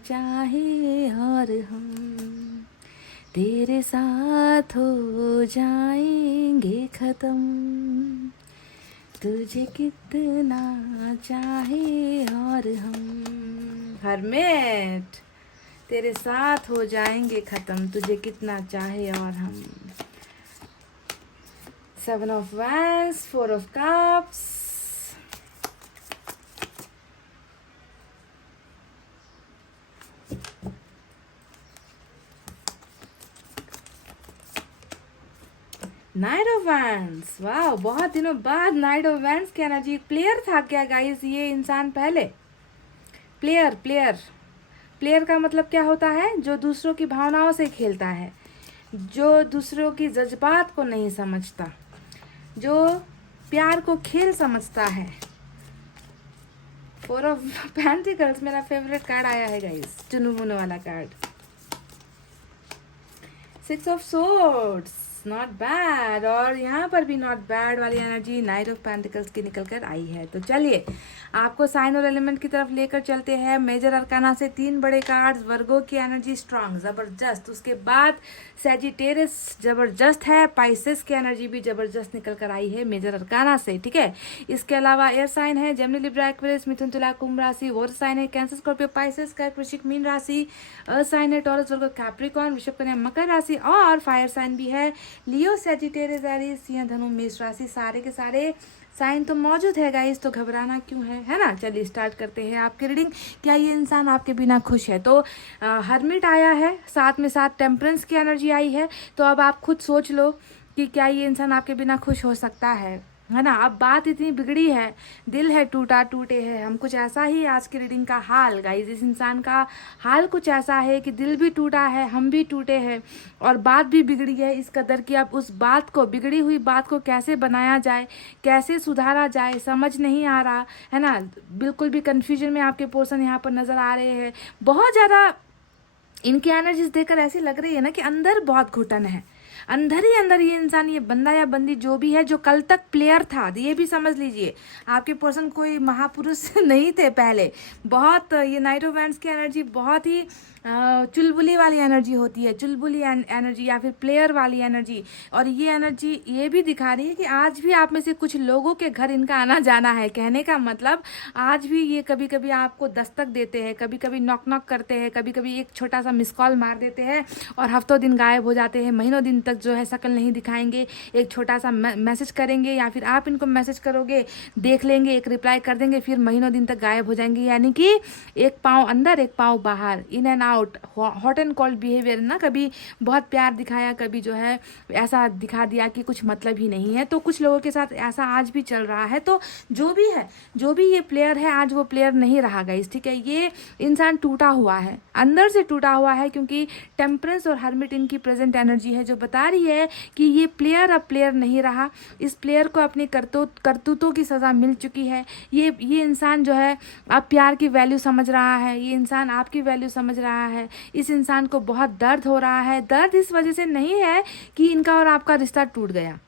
चाहे और हम तेरे साथ हो जाएंगे खत्म, तुझे कितना चाहे और हम। हरमेट, तेरे साथ हो जाएंगे खत्म, तुझे कितना चाहे और हम। 7 of Wands, 4 of Cups, night of wands, वाह, बहुत दिनों बाद नाइट ऑफ वैंड्स की एनर्जी। प्लेयर था क्या गाइस ये इंसान पहले? प्लेयर प्लेयर प्लेयर का मतलब क्या होता है? जो दूसरों की भावनाओं से खेलता है, जो दूसरों की जज्बात को नहीं समझता, जो प्यार को खेल समझता है। फोर ऑफ पेंटिकल्स मेरा फेवरेट कार्ड आया है गाइस, चुनु मुनु वाला card. Six of swords, not bad, और यहाँ पर भी नॉट बैड वाली एनर्जी नाइट ऑफ पेंटिकल्स की निकल कर आई है। तो चलिए आपको साइन और एलिमेंट की तरफ लेकर चलते हैं। मेजर अरकाना से 3 बड़े कार्ड्स, वर्गो की एनर्जी स्ट्रांग जबरदस्त, उसके बाद सैजिटेरियस जबरदस्त है, पाइसेस की एनर्जी भी जबरदस्त निकल कर आई है मेजर अरकाना से, ठीक है। इसके अलावा एयर साइन है जेमिनी लिब्रा एक्वेरियस मिथुन तुला कुंभ राशि, वाटर साइन है कैंसर स्कॉर्पियो पाइसेस कर्क वृश्चिक मीन राशि, अर्थ साइन है टॉरस वर्गो कैप्रिकॉर्न वृषभ कन्या मकर राशि, और फायर साइन भी है लियो सैजिटेरियस एरीज सिंह धनु मेष राशि। सारे के सारे साइन तो मौजूद है गाइस, तो घबराना क्यों है ना। चलिए स्टार्ट करते हैं आपकी रीडिंग। क्या ये इंसान आपके बिना खुश है? तो हर्मिट आया है, साथ में साथ टेम्परेंस की एनर्जी आई है। तो अब आप खुद सोच लो कि क्या ये इंसान आपके बिना खुश हो सकता है ना। अब बात इतनी बिगड़ी है, दिल है टूटा टूटे है हम, कुछ ऐसा ही आज की रीडिंग का हाल गाइस। इस इंसान का हाल कुछ ऐसा है कि दिल भी टूटा है, हम भी टूटे हैं, और बात भी बिगड़ी है इस कदर कि अब उस बात को, बिगड़ी हुई बात को कैसे बनाया जाए, कैसे सुधारा जाए, समझ नहीं आ रहा है ना। बिल्कुल भी कन्फ्यूजन में आपके पर्सन यहाँ पर नज़र आ रहे हैं। बहुत ज़्यादा इनकी एनर्जीज देखकर ऐसी लग रही है ना कि अंदर बहुत घुटन है, अंदर ही अंदर ये इंसान, ये बंदा या बंदी जो भी है, जो कल तक प्लेयर था, ये भी समझ लीजिए आपके पर्सन कोई महापुरुष नहीं थे पहले। बहुत ये नाइट ऑफ वैंड्स की एनर्जी बहुत ही चुलबुली वाली एनर्जी होती है, चुलबुली एनर्जी या फिर प्लेयर वाली एनर्जी। और ये एनर्जी ये भी दिखा रही है कि आज भी आप में से कुछ लोगों के घर इनका आना जाना है। कहने का मतलब आज भी ये कभी कभी आपको दस्तक देते हैं, कभी कभी नॉक नॉक करते हैं, कभी कभी एक छोटा सा मिस कॉल मार देते हैं और हफ्तों दिन गायब हो जाते हैं, महीनों दिन तक जो है शक्ल नहीं दिखाएंगे। एक छोटा सा मैसेज करेंगे या फिर आप इनको मैसेज करोगे, देख लेंगे, एक रिप्लाई कर देंगे, फिर महीनों दिन तक गायब हो जाएंगे। यानी कि एक पाँव अंदर एक पाँव बाहर, in and out, hot and cold behaviour ना। कभी बहुत प्यार दिखाया, कभी जो है ऐसा दिखा दिया कि कुछ मतलब ही नहीं है। तो कुछ लोगों के साथ ऐसा आज भी चल रहा है। तो जो भी है, जो भी ये प्लेयर है, आज वो प्लेयर नहीं रहा गाइस, ठीक है। ये इंसान टूटा हुआ है, अंदर से टूटा हुआ है, क्योंकि टेम्परेंस और हर्मिट इनकी प्रेजेंट एनर्जी है जो बता रही है कि ये प्लेयर अब प्लेयर नहीं रहा। इस प्लेयर को अपनी करतूतों की सज़ा मिल चुकी है। ये इंसान जो है अब प्यार की वैल्यू समझ रहा है, ये इंसान आपकी वैल्यू समझ रहा है। इस इंसान को बहुत दर्द हो रहा है। दर्द इस वजह से नहीं है कि इनका और आपका रिश्ता टूट गया,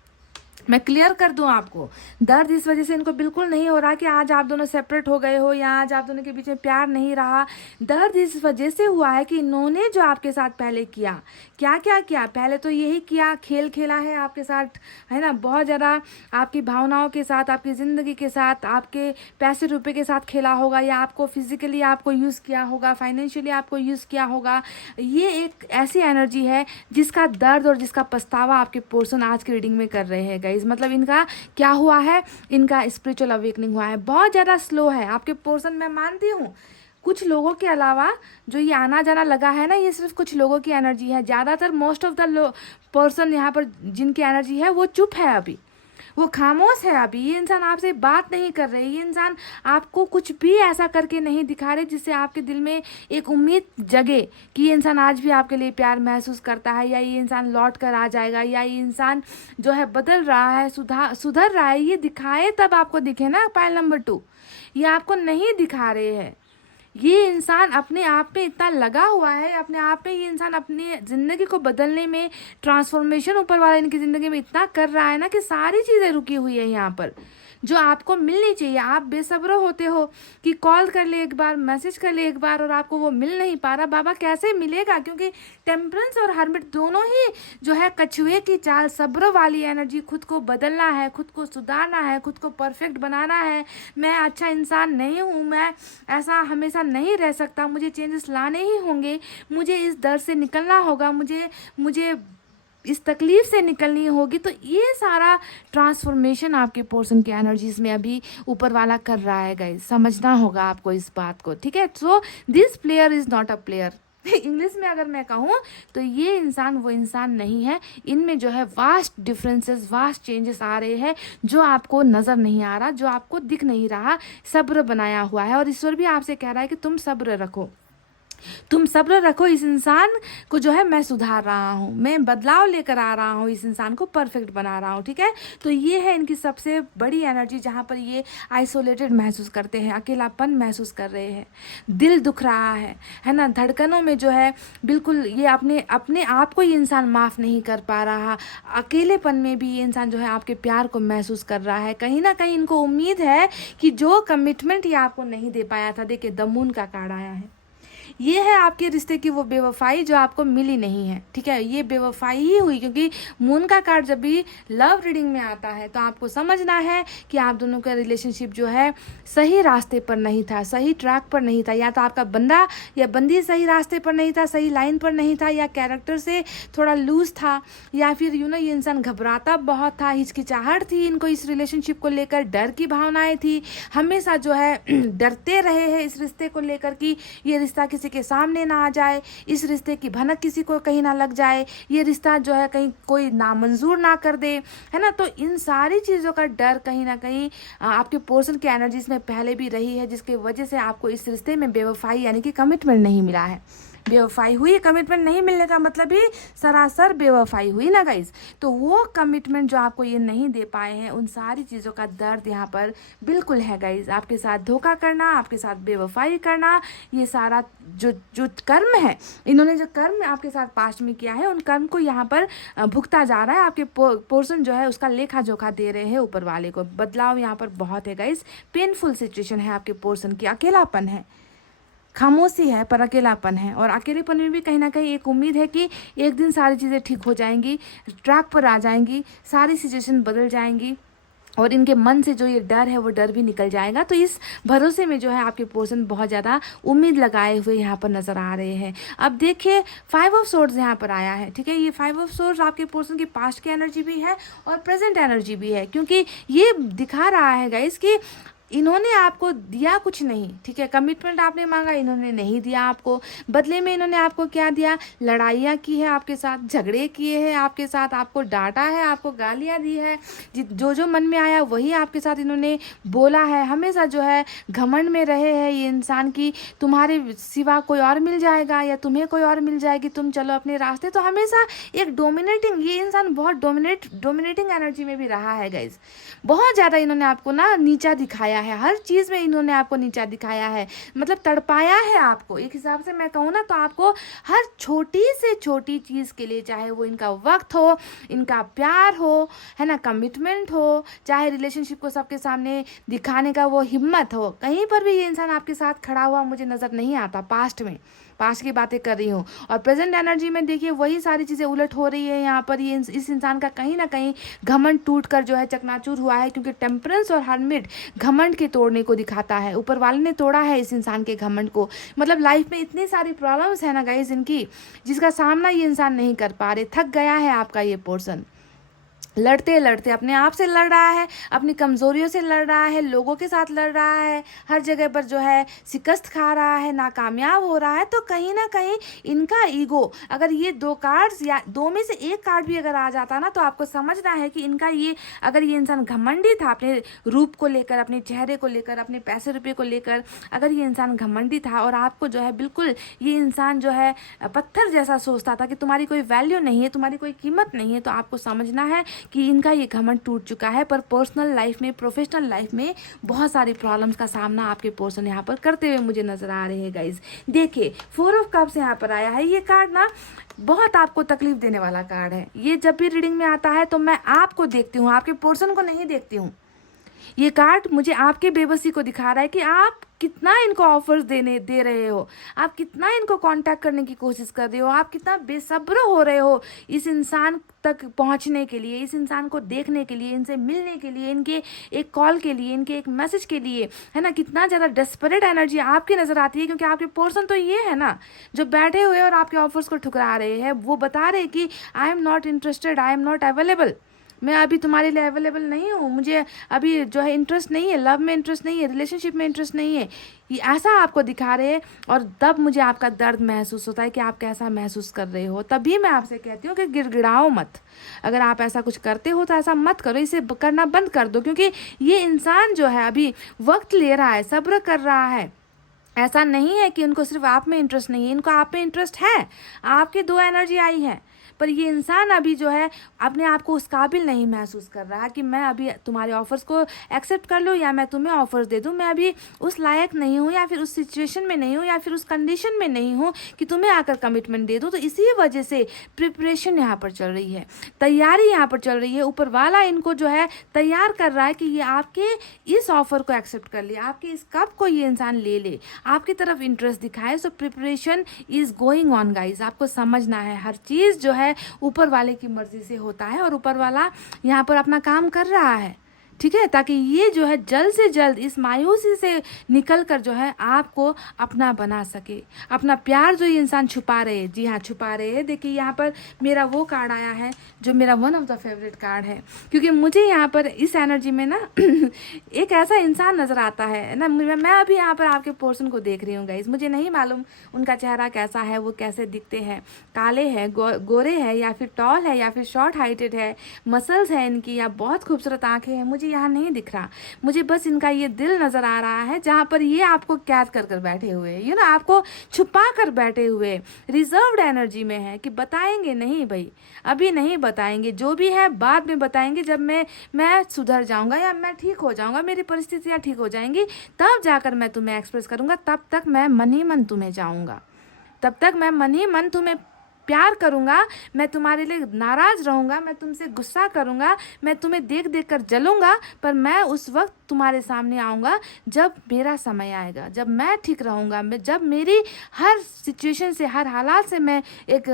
मैं क्लियर कर दूं आपको। दर्द इस वजह से इनको बिल्कुल नहीं हो रहा कि आज आप दोनों सेपरेट हो गए हो या आज आप दोनों के बीच में प्यार नहीं रहा। दर्द इस वजह से हुआ है कि इन्होंने जो आपके साथ पहले किया, क्या क्या किया, पहले तो यही किया, खेल खेला है आपके साथ, है ना। बहुत ज़्यादा आपकी भावनाओं के साथ, आपकी ज़िंदगी के साथ, आपके पैसे रुपए के साथ खेला होगा, या आपको फिजिकली आपको यूज़ किया होगा, फाइनेंशियली आपको यूज़ किया होगा। ये एक ऐसी एनर्जी है जिसका दर्द और जिसका पछतावा आपके पर्सन आज की रीडिंग में कर रहे हैं गाइस। मतलब इनका क्या हुआ है, इनका स्पिरिचुअल अवेकनिंग हुआ है, बहुत ज़्यादा स्लो है आपके पर्सन। मैं मानती हूँ कुछ लोगों के अलावा जो ये आना जाना लगा है ना, ये सिर्फ कुछ लोगों की एनर्जी है। ज़्यादातर मोस्ट ऑफ द पर्सन यहाँ पर जिनकी एनर्जी है वो चुप है, अभी वो खामोश है। अभी ये इंसान आपसे बात नहीं कर रहे, ये इंसान आपको कुछ भी ऐसा करके नहीं दिखा रहे जिससे आपके दिल में एक उम्मीद जगे कि ये इंसान आज भी आपके लिए प्यार महसूस करता है, या ये इंसान लौट कर आ जाएगा, या ये इंसान जो है बदल रहा है, सुधर रहा है। ये दिखाए तब आपको दिखे ना। पाइल नंबर 2, ये आपको नहीं दिखा रहे हैं। ये इंसान अपने आप में इतना लगा हुआ है, अपने आप में ये इंसान अपनी ज़िंदगी को बदलने में, ट्रांसफॉर्मेशन ऊपर वाला इनकी ज़िंदगी में इतना कर रहा है ना कि सारी चीज़ें रुकी हुई है यहाँ पर जो आपको मिलनी चाहिए। आप बेसब्र होते हो कि कॉल कर ले एक बार, मैसेज कर ले एक बार, और आपको वो मिल नहीं पा रहा। बाबा कैसे मिलेगा, क्योंकि टेम्परेंस और हर्मिट दोनों ही जो है कछुए की चाल, सब्र वाली एनर्जी। खुद को बदलना है, खुद को सुधारना है, खुद को परफेक्ट बनाना है। मैं अच्छा इंसान नहीं हूँ, मैं ऐसा हमेशा नहीं रह सकता, मुझे चेंजेस लाने ही होंगे, मुझे इस दर से निकलना होगा, मुझे इस तकलीफ से निकलनी होगी। तो ये सारा ट्रांसफॉर्मेशन आपके पर्सन की एनर्जीज में अभी ऊपर वाला कर रहा है गाइस, समझना होगा आपको इस बात को, ठीक है। So this player is not a player, English में अगर मैं कहूँ तो ये इंसान वो इंसान नहीं है। इनमें जो है वास्ट डिफरेंसेस, वास्ट चेंजेस आ रहे हैं जो आपको नज़र नहीं आ रहा, जो आपको दिख नहीं रहा। सब्र बनाया हुआ है और ईश्वर भी आपसे कह रहा है कि तुम सब्र रखो, तुम सब्र रखो। इस इंसान को जो है मैं सुधार रहा हूँ, मैं बदलाव लेकर आ रहा हूँ, इस इंसान को परफेक्ट बना रहा हूँ। ठीक है, तो ये है इनकी सबसे बड़ी एनर्जी, जहाँ पर ये आइसोलेटेड महसूस करते हैं, अकेलापन महसूस कर रहे हैं, दिल दुख रहा है ना, धड़कनों में जो है बिल्कुल ये अपने अपने आप को ये इंसान माफ़ नहीं कर पा रहा। अकेलेपन में भी ये इंसान जो है आपके प्यार को महसूस कर रहा है। कहीं ना कहीं इनको उम्मीद है कि जो कमिटमेंट ये आपको नहीं दे पाया था, देखिए द मून का कार्ड आया है, ये है आपके रिश्ते की वो बेवफाई जो आपको मिली नहीं है। ठीक है, ये बेवफाई ही हुई, क्योंकि मून का कार्ड जब भी लव रीडिंग में आता है तो आपको समझना है कि आप दोनों का रिलेशनशिप जो है सही रास्ते पर नहीं था, सही ट्रैक पर नहीं था। या तो आपका बंदा या बंदी सही रास्ते पर नहीं था, सही लाइन पर नहीं था, या कैरेक्टर से थोड़ा लूज था, या फिर ये इंसान घबराता बहुत था, हिचकिचाहट थी इनको इस रिलेशनशिप को लेकर, डर की भावनाएं थी, हमेशा जो है डरते रहे हैं इस रिश्ते को लेकर कि ये रिश्ता किसी के सामने ना आ जाए, इस रिश्ते की भनक किसी को कहीं ना लग जाए, ये रिश्ता जो है कहीं कोई नामंजूर ना कर दे, है ना। तो इन सारी चीज़ों का डर कहीं ना कहीं आपके पर्सन की एनर्जीज में पहले भी रही है, जिसकी वजह से आपको इस रिश्ते में बेवफाई यानी कि कमिटमेंट नहीं मिला है। बेवफाई हुई, कमिटमेंट नहीं मिलने का मतलब ही सरासर बेवफाई हुई ना गाइज। तो वो कमिटमेंट जो आपको ये नहीं दे पाए हैं, उन सारी चीज़ों का दर्द यहाँ पर बिल्कुल है गाइज। आपके साथ धोखा करना, आपके साथ बेवफाई करना, ये सारा जो जो कर्म है, इन्होंने जो कर्म आपके साथ पास्ट में किया है, उन कर्म को यहाँ पर भुगता जा रहा है। आपके पोर्सन जो है उसका लेखा जोखा दे रहे हैं ऊपर वाले को। बदलाव यहाँ पर बहुत है गाइज, पेनफुल सिचुएशन है आपके पोर्सन की, अकेलापन है, खामोशी है पर अकेलापन है। और अकेलेपन में भी कहीं ना कहीं एक उम्मीद है कि एक दिन सारी चीज़ें ठीक हो जाएंगी, ट्रैक पर आ जाएंगी, सारी सिचुएशन बदल जाएंगी और इनके मन से जो ये डर है वो डर भी निकल जाएगा। तो इस भरोसे में जो है आपके पर्सन बहुत ज़्यादा उम्मीद लगाए हुए यहाँ पर नज़र आ रहे हैं। अब देखिए 5 ऑफ सोर्ड्स यहाँ पर आया है। ठीक है, ये 5 ऑफ सोर्ड्स आपके पर्सन की पास्ट की एनर्जी भी है और प्रेजेंट एनर्जी भी है, क्योंकि ये दिखा रहा है गाइस कि इन्होंने आपको दिया कुछ नहीं। ठीक है, कमिटमेंट आपने मांगा, इन्होंने नहीं दिया आपको। बदले में इन्होंने आपको क्या दिया, लड़ाइयाँ की है आपके साथ, झगड़े किए हैं आपके साथ, आपको डांटा है, आपको गालियाँ दी है, जो जो मन में आया वही आपके साथ इन्होंने बोला है। हमेशा जो है घमंड में रहे हैं ये इंसान की तुम्हारे सिवा कोई और मिल जाएगा या तुम्हें कोई और मिल जाएगी, तुम चलो अपने रास्ते। तो हमेशा एक डोमिनेटिंग, ये इंसान बहुत डोमिनेटिंग एनर्जी में भी रहा है गाइज। बहुत ज़्यादा इन्होंने आपको ना नीचा दिखाया है, हर चीज़ में इन्होंने आपको नीचा दिखाया है, मतलब तड़पाया है आपको। एक हिसाब से मैं कहूँ ना तो आपको हर छोटी से छोटी चीज़ के लिए, चाहे वो इनका वक्त हो, इनका प्यार हो, है ना, कमिटमेंट हो, चाहे रिलेशनशिप को सबके सामने दिखाने का वो हिम्मत हो, कहीं पर भी ये इंसान आपके साथ खड़ा हुआ मुझे नज़र नहीं आता। पास्ट की बातें कर रही हूँ। और प्रेजेंट एनर्जी में देखिए वही सारी चीज़ें उलट हो रही है यहाँ पर। ये इस इंसान का कहीं ना कहीं घमंड टूट कर जो है चकनाचूर हुआ है, क्योंकि टेम्परेंस और हर्मिट घमंड के तोड़ने को दिखाता है। ऊपर वाले ने तोड़ा है इस इंसान के घमंड को। मतलब लाइफ में इतनी सारी प्रॉब्लम्स है ना गाइस इनकी, जिसका सामना ये इंसान नहीं कर पा रहे। थक गया है आपका ये पर्सन, लड़ते लड़ते अपने आप से लड़ रहा है, अपनी कमज़ोरियों से लड़ रहा है, लोगों के साथ लड़ रहा है, हर जगह पर जो है शिकस्त खा रहा है, नाकामयाब हो रहा है। तो कहीं ना कहीं इनका ईगो, अगर ये 2 कार्ड्स या 2 में से 1 कार्ड भी अगर आ जाता ना, तो आपको समझना है कि इनका ये, अगर ये इंसान घमंडी था अपने रूप को लेकर, अपने चेहरे को लेकर, अपने पैसे रुपये को लेकर, अगर ये इंसान घमंडी था और आपको जो है बिल्कुल ये इंसान जो है पत्थर जैसा सोचता था कि तुम्हारी कोई वैल्यू नहीं है, तुम्हारी कोई कीमत नहीं है, तो आपको समझना है कि इनका ये घमंड टूट चुका है। पर पर्सनल लाइफ में, प्रोफेशनल लाइफ में बहुत सारी प्रॉब्लम्स का सामना आपके पर्सन यहाँ पर करते हुए मुझे नजर आ रहे हैं गाइज। देखिए 4 ऑफ कप्स यहाँ पर आया है। ये कार्ड ना बहुत आपको तकलीफ देने वाला कार्ड है। ये जब भी रीडिंग में आता है तो मैं आपको देखती हूँ, आपके पर्सन को नहीं देखती हूँ। ये कार्ड मुझे आपके बेबसी को दिखा रहा है कि आप कितना इनको ऑफर्स दे रहे हो, आप कितना इनको कांटेक्ट करने की कोशिश कर रहे हो, आप कितना बेसब्र हो रहे हो इस इंसान तक पहुंचने के लिए, इस इंसान को देखने के लिए, इनसे मिलने के लिए, इनके एक कॉल के लिए, इनके एक मैसेज के लिए, है ना। कितना ज़्यादा डेस्परेट एनर्जी आपकी नज़र आती है, क्योंकि आपके पर्सन तो ये है ना जो बैठे हुए और आपके ऑफर्स को ठुकरा रहे हैं। वो बता रहे कि I am not interested, I am not available, मैं अभी तुम्हारे लिए अवेलेबल नहीं हूँ, मुझे अभी जो है इंटरेस्ट नहीं है, लव में इंटरेस्ट नहीं है, रिलेशनशिप में इंटरेस्ट नहीं है, ये ऐसा आपको दिखा रहे हैं। और तब मुझे आपका दर्द महसूस होता है कि आप कैसा महसूस कर रहे हो। तभी मैं आपसे कहती हूँ कि गिड़गिड़ाओ मत। अगर आप ऐसा कुछ करते हो तो ऐसा मत करो, इसे करना बंद कर दो, क्योंकि ये इंसान जो है अभी वक्त ले रहा है, सब्र कर रहा है। ऐसा नहीं है कि उनको सिर्फ आप में इंटरेस्ट नहीं है, इनको आप में इंटरेस्ट है। आपकी 2 एनर्जी आई है, पर ये इंसान अभी जो है अपने आप को उस काबिल नहीं महसूस कर रहा कि मैं अभी तुम्हारे ऑफर्स को एक्सेप्ट कर लूँ या मैं तुम्हें ऑफर्स दे दूँ। मैं अभी उस लायक नहीं हूँ, या फिर उस सिचुएशन में नहीं हूँ, या फिर उस कंडीशन में नहीं हूँ कि तुम्हें आकर कमिटमेंट दे दूँ। तो इसी वजह से प्रिपरेशन यहाँ पर चल रही है, तैयारी यहाँ पर चल रही है। ऊपर वाला इनको जो है तैयार कर रहा है कि ये आपके इस ऑफर को एक्सेप्ट कर ले, आपके इस कप को ये इंसान ले ले, आपकी तरफ इंटरेस्ट दिखाए। So preparation is going on guys. आपको समझना है हर चीज़ जो है ऊपर वाले की मर्जी से होता है, और ऊपर वाला यहाँ पर अपना काम कर रहा है, ठीक है, ताकि ये जो है जल्द से जल्द इस मायूसी से निकल कर जो है आपको अपना बना सके। अपना प्यार जो ये इंसान छुपा रहे हैं, जी हाँ छुपा रहे हैं। देखिए यहाँ पर मेरा वो कार्ड आया है जो मेरा one of the favourite card है, क्योंकि मुझे यहाँ पर इस एनर्जी में ना एक ऐसा इंसान नज़र आता है ना। मैं अभी यहाँ पर आपके पोर्शन को देख रही हूँ गाइज, मुझे नहीं मालूम उनका चेहरा कैसा है, वो कैसे दिखते हैं, काले हैं, गोरे हैं, या फिर टॉल है, या फिर शॉर्ट हाइटेड है, मसल्स है इनकी, या बहुत खूबसूरत आंखें हैं, मुझे यहाँ नहीं दिख रहा। मुझे बस इनका ये दिल नजर आ रहा है, जहाँ पर ये आपको कैद कर कर बैठे हुए, यू ना, आपको छुपा कर बैठे हुए रिजर्व्ड एनर्जी में है कि बताएंगे नहीं भाई, अभी नहीं बताएंगे, जो भी है बाद में बताएंगे, जब मैं सुधर जाऊंगा या मैं ठीक हो जाऊंगा, मेरी परिस्थितियाँ ठीक हो जाएंगी, तब जाकर मैं तुम्हें एक्सप्रेस करूंगा। तब तक मैं मन ही मन तुम्हें जाऊंगा, तब तक मैं मन ही मन तुम्हें प्यार करूंगा, मैं तुम्हारे लिए नाराज रहूंगा, मैं तुमसे गुस्सा करूंगा, मैं तुम्हें देख देख कर जलूंगा, पर मैं उस वक्त तुम्हारे सामने आऊंगा जब मेरा समय आएगा, जब मैं ठीक रहूंगा, मैं जब मेरी हर सिचुएशन से, हर हालात से मैं एक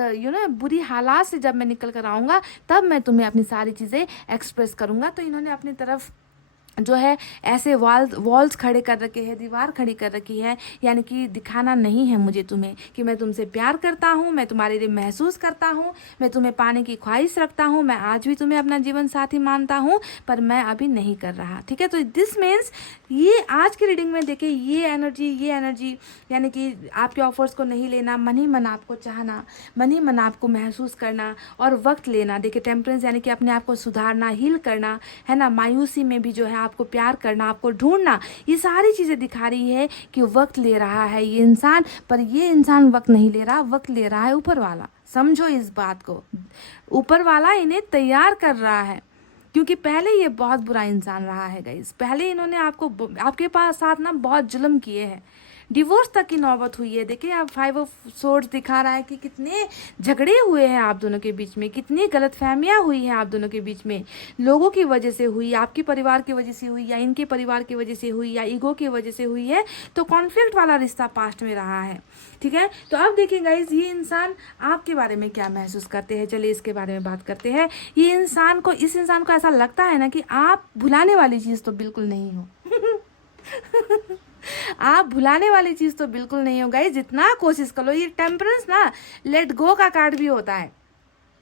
बुरी हालात से जब मैं निकल कर आऊँगा, तब मैं तुम्हें अपनी सारी चीज़ें एक्सप्रेस करूँगा। तो इन्होंने अपनी तरफ जो है ऐसे वॉल्स खड़े कर रखे हैं, दीवार खड़ी कर रखी है, यानी कि दिखाना नहीं है मुझे तुम्हें कि मैं तुमसे प्यार करता हूँ, मैं तुम्हारे लिए महसूस करता हूँ, मैं तुम्हें पाने की ख्वाहिश रखता हूँ, मैं आज भी तुम्हें अपना जीवन साथी मानता हूँ, पर मैं अभी नहीं कर रहा, ठीक है। तो दिस मीन्स ये आज की रीडिंग में देखिए ये एनर्जी यानी कि आपके ऑफर्स को नहीं लेना, मन ही मन आपको चाहना, मन ही मन आपको महसूस करना और वक्त लेना। देखिए टेम्परेंस यानी कि अपने आप को सुधारना, हील करना, है ना, मायूसी में भी जो है आपको प्यार करना, आपको ढूंढना, ये सारी चीज़ें दिखा रही है कि वक्त ले रहा है ये इंसान। पर ये इंसान वक्त नहीं ले रहा, वक्त ले रहा है ऊपर वाला। समझो इस बात को, ऊपर वाला इन्हें तैयार कर रहा है, क्योंकि पहले ये बहुत बुरा इंसान रहा है गाइस। पहले इन्होंने आपके पास साथ ना बहुत जुल्म किए हैं, डिवोर्स तक की नौबत हुई है। देखिए आप 5 ऑफ सोर्ड्स दिखा रहा है कि कितने झगड़े हुए हैं आप दोनों के बीच में, कितनी गलतफहमियां हुई हैं आप दोनों के बीच में, लोगों की वजह से हुई, आपके परिवार की वजह से हुई, या इनके परिवार की वजह से हुई, या ईगो की वजह से हुई है। तो कॉन्फ्लिक्ट वाला रिश्ता पास्ट में रहा है, ठीक है। तो अब देखिए गाइज ये इंसान आपके बारे में क्या महसूस करते हैं, चलिए इसके बारे में बात करते हैं। इस इंसान को ऐसा लगता है ना कि आप भुलाने वाली चीज़ तो बिल्कुल नहीं हो आप भुलाने वाली चीज़ तो बिल्कुल नहीं हो गाइस, जितना कोशिश कर लो। ये टेम्परेंस ना लेट गो का कार्ड भी होता है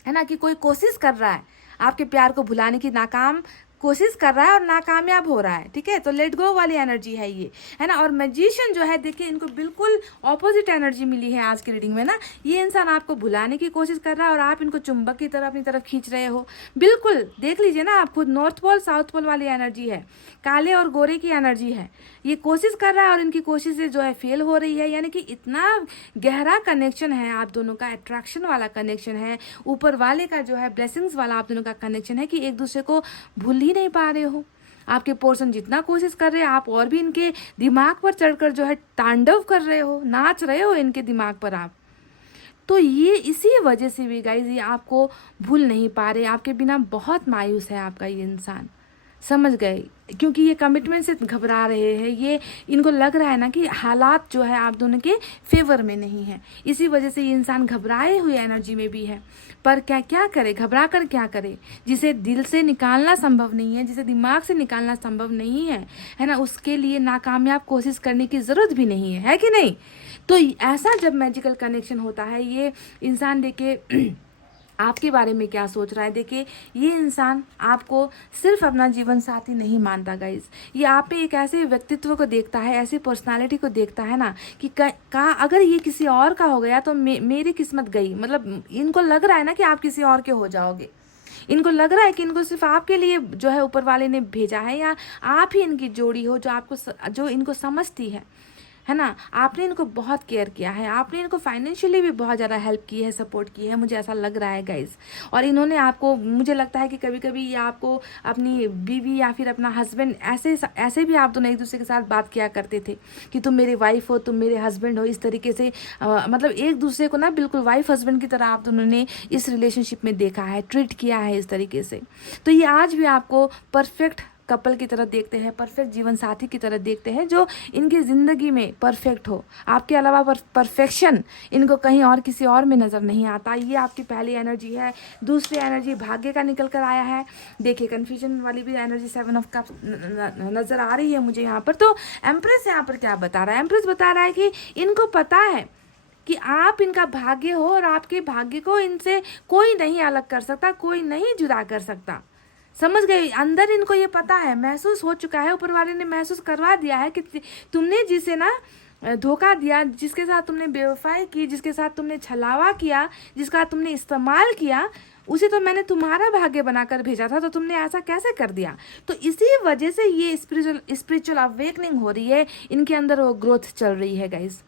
ना, कि कोई कोशिश कर रहा है आपके प्यार को भुलाने की, नाकाम कोशिश कर रहा है और नाकामयाब हो रहा है, ठीक है। तो लेट गो वाली एनर्जी है ये, है ना। और मैजिशियन जो है देखिए इनको बिल्कुल ऑपोजिट एनर्जी मिली है आज की रीडिंग में ना। ये इंसान आपको भुलाने की कोशिश कर रहा है और आप इनको चुंबक की तरह अपनी तरफ खींच रहे हो। बिल्कुल देख लीजिए ना, आप खुद नॉर्थ पोल साउथ पोल वाली एनर्जी है, काले और गोरे की एनर्जी है। ये कोशिश कर रहा है और इनकी कोशिशें जो है फेल हो रही है, यानी कि इतना गहरा कनेक्शन है आप दोनों का, अट्रैक्शन वाला कनेक्शन है, ऊपर वाले का जो है ब्लेसिंग्स वाला आप दोनों का कनेक्शन है, कि एक दूसरे को भूल ही नहीं पा रहे हो। आपके पोर्शन जितना कोशिश कर रहे हैं आप, और भी इनके दिमाग पर चढ़कर जो है तांडव कर रहे हो, नाच रहे हो इनके दिमाग पर आप। तो ये इसी वजह से भी गाइज ये आपको भूल नहीं पा रहे, आपके बिना बहुत मायूस है आपका ये इंसान, समझ गए। क्योंकि ये कमिटमेंट से घबरा रहे हैं, ये इनको लग रहा है ना कि हालात जो है आप दोनों के फेवर में नहीं है, इसी वजह से ये इंसान घबराए हुए एनर्जी में भी है। पर क्या करे, घबरा कर क्या करे, जिसे दिल से निकालना संभव नहीं है, जिसे दिमाग से निकालना संभव नहीं है ना, उसके लिए नाकामयाब कोशिश करने की ज़रूरत भी नहीं है कि नहीं। तो ऐसा जब मैजिकल कनेक्शन होता है, ये इंसान देखे आपके बारे में क्या सोच रहा है। देखिए ये इंसान आपको सिर्फ अपना जीवन साथी नहीं मानता गाइज, ये आप में एक ऐसे व्यक्तित्व को देखता है, ऐसी पर्सनालिटी को देखता है ना कि अगर ये किसी और का हो गया तो मेरी किस्मत गई। मतलब इनको लग रहा है ना कि आप किसी और के हो जाओगे, इनको लग रहा है कि इनको सिर्फ आपके लिए जो है ऊपर वाले ने भेजा है, या आप ही इनकी जोड़ी हो जो आपको जो इनको समझती है ना। आपने इनको बहुत केयर किया है, आपने इनको फाइनेंशियली भी बहुत ज़्यादा हेल्प की है, सपोर्ट की है, मुझे ऐसा लग रहा है गाइज। और इन्होंने आपको, मुझे लगता है कि कभी कभी ये आपको अपनी बीवी या फिर अपना हस्बैंड ऐसे भी आप दोनों एक दूसरे के साथ बात किया करते थे कि तुम मेरी वाइफ हो, तुम मेरे हस्बैंड हो, इस तरीके से मतलब एक दूसरे को ना बिल्कुल वाइफ हस्बैंड की तरह आप दोनों ने इस रिलेशनशिप में देखा है, ट्रीट किया है इस तरीके से। तो ये आज भी आपको परफेक्ट कपल की तरह देखते हैं, परफेक्ट जीवन साथी की तरह देखते हैं, जो इनकी ज़िंदगी में परफेक्ट हो। आपके अलावा परफेक्शन इनको कहीं और किसी और में नज़र नहीं आता। ये आपकी पहली एनर्जी है। दूसरी एनर्जी भाग्य का निकल कर आया है। देखिए कन्फ्यूजन वाली भी एनर्जी 7 ऑफ कप्स नज़र आ रही है मुझे यहाँ पर। तो एम्प्रेस यहाँ पर क्या बता रहा है, एम्प्रेस बता रहा है कि इनको पता है कि आप इनका भाग्य हो और आपके भाग्य को इनसे कोई नहीं अलग कर सकता, कोई नहीं जुदा कर सकता। समझ गए, अंदर इनको ये पता है, महसूस हो चुका है, ऊपर वाले ने महसूस करवा दिया है कि तुमने जिसे ना धोखा दिया, जिसके साथ तुमने बेवफाई की, जिसके साथ तुमने छलावा किया, जिसका तुमने इस्तेमाल किया, उसे तो मैंने तुम्हारा भाग्य बनाकर भेजा था, तो तुमने ऐसा कैसे कर दिया। तो इसी वजह से ये स्पिरिचुअल अवेकनिंग हो रही है, इनके अंदर वो ग्रोथ चल रही है गाइस।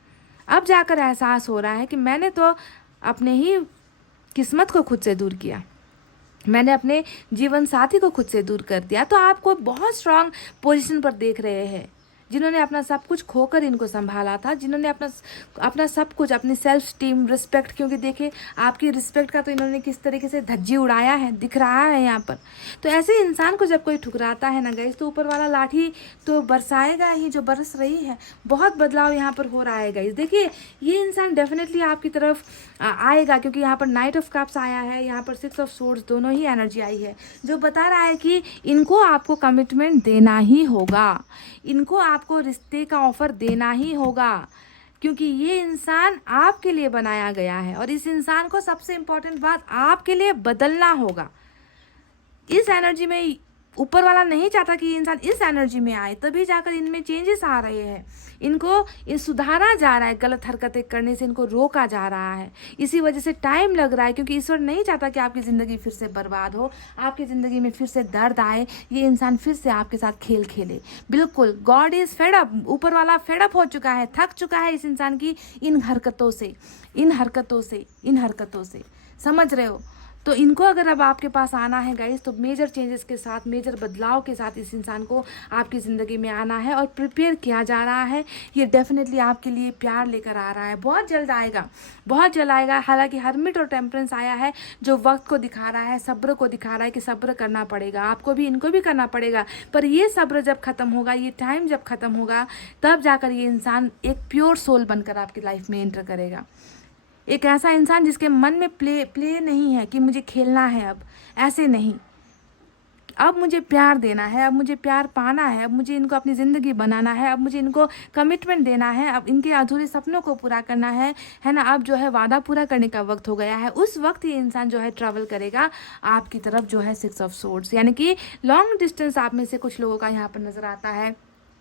अब जाकर एहसास हो रहा है कि मैंने तो अपने ही किस्मत को खुद से दूर किया, मैंने अपने जीवन साथी को खुद से दूर कर दिया। तो आपको बहुत स्ट्रांग पोजीशन पर देख रहे हैं, जिन्होंने अपना सब कुछ खोकर इनको संभाला था, जिन्होंने अपना सब कुछ, अपनी सेल्फ स्टीम, रिस्पेक्ट, क्योंकि देखिए आपकी रिस्पेक्ट का तो इन्होंने किस तरीके से धज्जी उड़ाया है, दिख रहा है यहाँ पर। तो ऐसे इंसान को जब कोई ठुकराता है ना गाइस, तो ऊपर वाला लाठी तो बरसाएगा ही, जो बरस रही है। बहुत बदलाव यहाँ पर हो रहा है गाइस। देखिए ये इंसान डेफिनेटली आपकी तरफ आएगा, क्योंकि यहाँ पर नाइट ऑफ कप्स आया है, यहाँ पर 6 ऑफ सोर्ड्स, दोनों ही एनर्जी आई है, जो बता रहा है कि इनको आपको कमिटमेंट देना ही होगा, इनको आपको रिश्ते का ऑफर देना ही होगा, क्योंकि ये इंसान आपके लिए बनाया गया है। और इस इंसान को सबसे इम्पोर्टेंट बात आपके लिए बदलना होगा। इस एनर्जी में ऊपर वाला नहीं चाहता कि ये इंसान इस एनर्जी में आए, तभी जाकर इनमें चेंजेस आ रहे हैं, इनको ये सुधारा जा रहा है, गलत हरकतें करने से इनको रोका जा रहा है। इसी वजह से टाइम लग रहा है, क्योंकि ईश्वर नहीं चाहता कि आपकी ज़िंदगी फिर से बर्बाद हो, आपकी ज़िंदगी में फिर से दर्द आए, ये इंसान फिर से आपके साथ खेल खेले। बिल्कुल गॉड इज़ फेड अप, ऊपर वाला फेड अप हो चुका है, थक चुका है इस इंसान की इन हरकतों से। समझ रहे हो। तो इनको अगर अब आपके पास आना है गाइस, तो मेजर चेंजेस के साथ, मेजर बदलाव के साथ इस इंसान को आपकी ज़िंदगी में आना है और प्रिपेयर किया जा रहा है। ये डेफिनेटली आपके लिए प्यार लेकर आ रहा है, बहुत जल्द आएगा, बहुत जल्द आएगा। हालांकि हर्मिट और टेम्परेंस आया है, जो वक्त को दिखा रहा है, सब्र को दिखा रहा है कि सब्र करना पड़ेगा, आपको भी, इनको भी करना पड़ेगा। पर ये सब्र जब ख़त्म होगा, ये टाइम जब ख़त्म होगा, तब जाकर ये इंसान एक प्योर सोल बनकर आपकी लाइफ में एंटर करेगा। एक ऐसा इंसान जिसके मन में प्ले नहीं है कि मुझे खेलना है, अब ऐसे नहीं, अब मुझे प्यार देना है, अब मुझे प्यार पाना है, अब मुझे इनको अपनी ज़िंदगी बनाना है, अब मुझे इनको कमिटमेंट देना है, अब इनके अधूरे सपनों को पूरा करना है ना। अब जो है वादा पूरा करने का वक्त हो गया है। उस वक्त ये इंसान जो है ट्रैवल करेगा आपकी तरफ, जो है 6 ऑफ सोर्ड्स, यानी कि लॉन्ग डिस्टेंस आप में से कुछ लोगों का यहाँ पर नज़र आता है।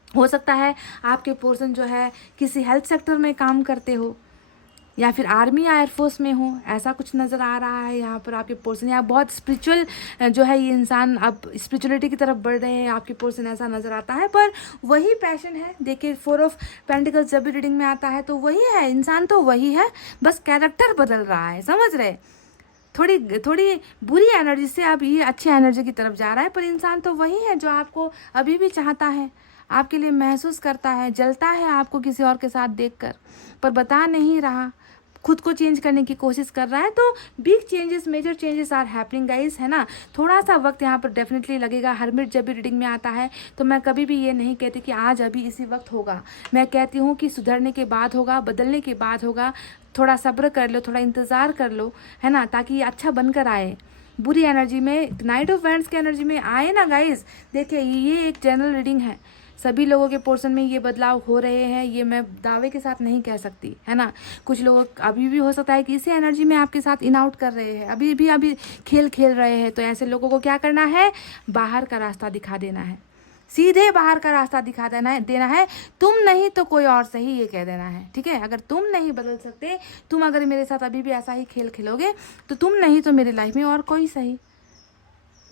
हो सकता है आपके पर्सन जो है किसी हेल्थ सेक्टर में काम करते हो, या फिर आर्मी या एयरफोर्स में हो, ऐसा कुछ नज़र आ रहा है यहाँ पर आपके पर्सन। या बहुत स्पिरिचुअल जो है ये इंसान अब स्पिरिचुअलिटी की तरफ बढ़ रहे हैं आपके पर्सन, ऐसा नज़र आता है। पर वही पैशन है। देखिए 4 ऑफ पेंटिकल्स जब भी रीडिंग में आता है तो वही है, इंसान तो वही है, बस कैरेक्टर बदल रहा है। समझ रहे, थोड़ी बुरी एनर्जी से अब ये अच्छी एनर्जी की तरफ जा रहा है, पर इंसान तो वही है जो आपको अभी भी चाहता है, आपके लिए महसूस करता है, जलता है आपको किसी और के साथ देखकर, पर बता नहीं रहा, खुद को चेंज करने की कोशिश कर रहा है। तो big changes, major changes are happening guys, है ना। थोड़ा सा वक्त यहाँ पर डेफिनेटली लगेगा। हर्मिट जब भी रीडिंग में आता है तो मैं कभी भी ये नहीं कहती कि आज अभी इसी वक्त होगा, मैं कहती हूँ कि सुधरने के बाद होगा, बदलने के बाद होगा। थोड़ा सब्र कर लो, थोड़ा इंतज़ार कर लो, है ना, ताकि ये अच्छा बनकर आए। बुरी एनर्जी में, नाइट ऑफ वैंड्स की एनर्जी में आए ना गाइस। देखिए ये एक जनरल रीडिंग है, सभी लोगों के पोर्शन में ये बदलाव हो रहे हैं, ये मैं दावे के साथ नहीं कह सकती, है ना। कुछ लोग अभी भी हो सकता है कि इसी एनर्जी में आपके साथ इन आउट कर रहे हैं, अभी खेल खेल रहे हैं। तो ऐसे लोगों को क्या करना है, बाहर का रास्ता दिखा देना है, सीधे बाहर का रास्ता दिखा देना है। तुम नहीं तो कोई और सही, ये कह देना है, ठीक है। अगर तुम नहीं बदल सकते, तुम अगर मेरे साथ अभी भी ऐसा ही खेल खेलोगे, तो तुम नहीं तो मेरी लाइफ में और कोई सही।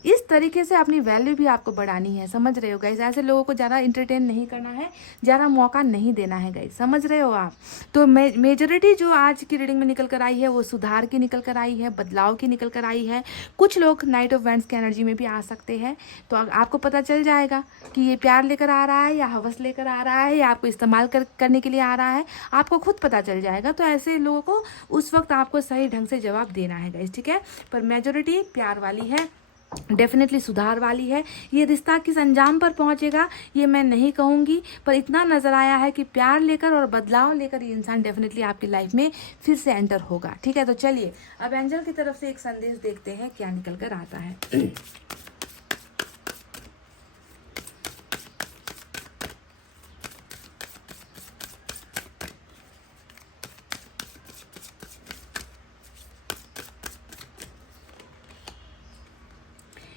इस तरीके से अपनी वैल्यू भी आपको बढ़ानी है, समझ रहे हो गाइस। ऐसे लोगों को ज़्यादा इंटरटेन नहीं करना है, ज़्यादा मौका नहीं देना है गाइस, समझ रहे हो आप। तो मेजॉरिटी जो आज की रीडिंग में निकल कर आई है वो सुधार की निकल कर आई है, बदलाव की निकल कर आई है। कुछ लोग नाइट ऑफ वेंड्स की एनर्जी में भी आ सकते हैं, तो आपको पता चल जाएगा कि ये प्यार लेकर आ रहा है या हवस लेकर आ रहा है या आपको इस्तेमाल करने के लिए आ रहा है, आपको खुद पता चल जाएगा। तो ऐसे लोगों को उस वक्त आपको सही ढंग से जवाब देना है गाइस, ठीक है। पर मेजॉरिटी प्यार वाली है, डेफिनेटली सुधार वाली है। ये रिश्ता किस अंजाम पर पहुंचेगा ये मैं नहीं कहूँगी, पर इतना नज़र आया है कि प्यार लेकर और बदलाव लेकर ये इंसान डेफिनेटली आपकी लाइफ में फिर से एंटर होगा, ठीक है। तो चलिए अब एंजल की तरफ से एक संदेश देखते हैं क्या निकल कर आता है।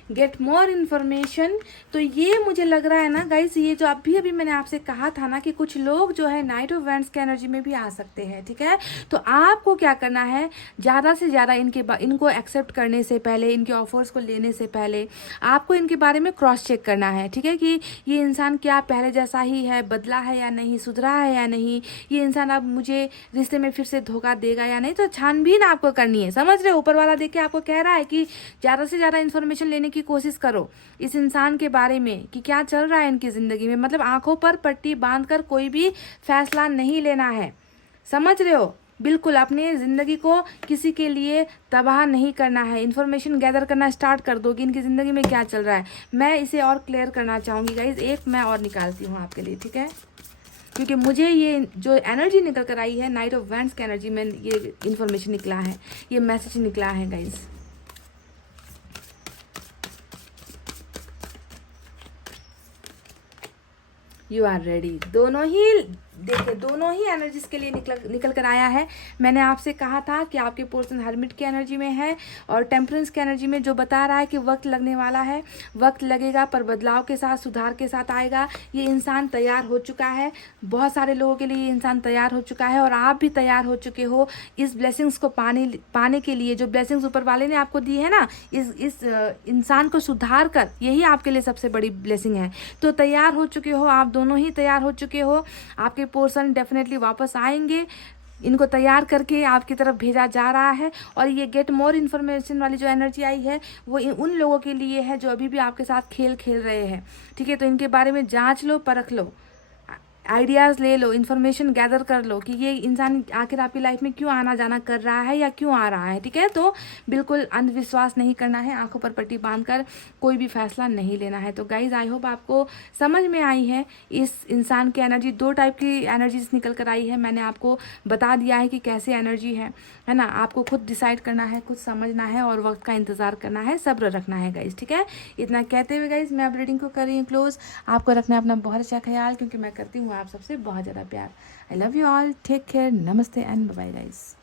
Get more information. तो ये मुझे लग रहा है ना गाइस, ये जो अभी मैंने आपसे कहा था ना कि कुछ लोग जो है नाइट ऑफ वेंड्स के एनर्जी में भी आ सकते हैं, ठीक है। तो आपको क्या करना है, ज़्यादा से ज़्यादा इनको एक्सेप्ट करने से पहले, इनके ऑफर्स को लेने से पहले आपको इनके बारे में क्रॉस चेक करना है, ठीक है। कि ये इंसान क्या पहले जैसा ही है, बदला है या नहीं, सुधरा है या नहीं, ये इंसान अब मुझे रिश्ते में फिर से धोखा देगा या नहीं। तो छानबीन आपको करनी है, समझ रहे हो। ऊपर वाला देख के आपको कह रहा है कि ज़्यादा से ज़्यादा इन्फॉर्मेशन लेने की कोशिश करो इस इंसान के बारे में कि क्या चल रहा है इनकी ज़िंदगी में। मतलब आंखों पर पट्टी बांधकर कोई भी फैसला नहीं लेना है, समझ रहे हो। बिल्कुल अपनी ज़िंदगी को किसी के लिए तबाह नहीं करना है। इन्फॉर्मेशन गैदर करना स्टार्ट कर दो कि इनकी ज़िंदगी में क्या चल रहा है। मैं इसे और क्लियर करना चाहूँगी गाइज, एक मैं और निकालती हूँ आपके लिए, ठीक है। क्योंकि मुझे ये जो एनर्जी निकल कर आई है नाइट ऑफ वेंड्स की एनर्जी में, ये इन्फॉर्मेशन निकला है, ये मैसेज निकला है गाइज। You are ready. दोनों ही देखिए, दोनों ही एनर्जीज के लिए निकल कर आया है। मैंने आपसे कहा था कि आपके पोर्शन हर्मिट की एनर्जी में है और टेम्परेंस की एनर्जी में, जो बता रहा है कि वक्त लगने वाला है, वक्त लगेगा पर बदलाव के साथ, सुधार के साथ आएगा। ये इंसान तैयार हो चुका है, बहुत सारे लोगों के लिए ये इंसान तैयार हो चुका है और आप भी तैयार हो चुके हो इस ब्लेसिंग्स को पाने के लिए। जो ब्लेसिंग्स ऊपर वाले ने आपको दी है ना, इस इंसान को सुधार कर, यही आपके लिए सबसे बड़ी ब्लेसिंग है। तो तैयार हो चुके हो, आप दोनों ही तैयार हो चुके हो। आपके पोर्शन डेफिनेटली वापस आएंगे, इनको तैयार करके आपकी तरफ भेजा जा रहा है। और ये गेट मोर इन्फॉर्मेशन वाली जो एनर्जी आई है वो उन लोगों के लिए है जो अभी भी आपके साथ खेल खेल रहे हैं, ठीक है। तो इनके बारे में जांच लो, परख लो, आइडियाज़ ले लो, इन्फॉर्मेशन गैदर कर लो कि ये इंसान आखिर आपकी लाइफ में क्यों आना जाना कर रहा है या क्यों आ रहा है, ठीक है। तो बिल्कुल अंधविश्वास नहीं करना है, आंखों पर पट्टी बांधकर कोई भी फैसला नहीं लेना है। तो गाइज आई होप आपको समझ में आई है इस इंसान की एनर्जी। दो टाइप की एनर्जीज निकल कर आई है, मैंने आपको बता दिया है कि कैसे एनर्जी है ना। आपको खुद डिसाइड करना है, खुद समझना है और वक्त का इंतज़ार करना है, सब्र रखना है गाइज, ठीक है। इतना कहते हुए गाइज मैं अब रीडिंग को कर रही हूँ क्लोज। आपको रखना है अपना बहुत अच्छा ख्याल, क्योंकि मैं करती हूँ आप सबसे बहुत ज़्यादा प्यार। I love you all, take care, नमस्ते एंड बाय बाय गाइज।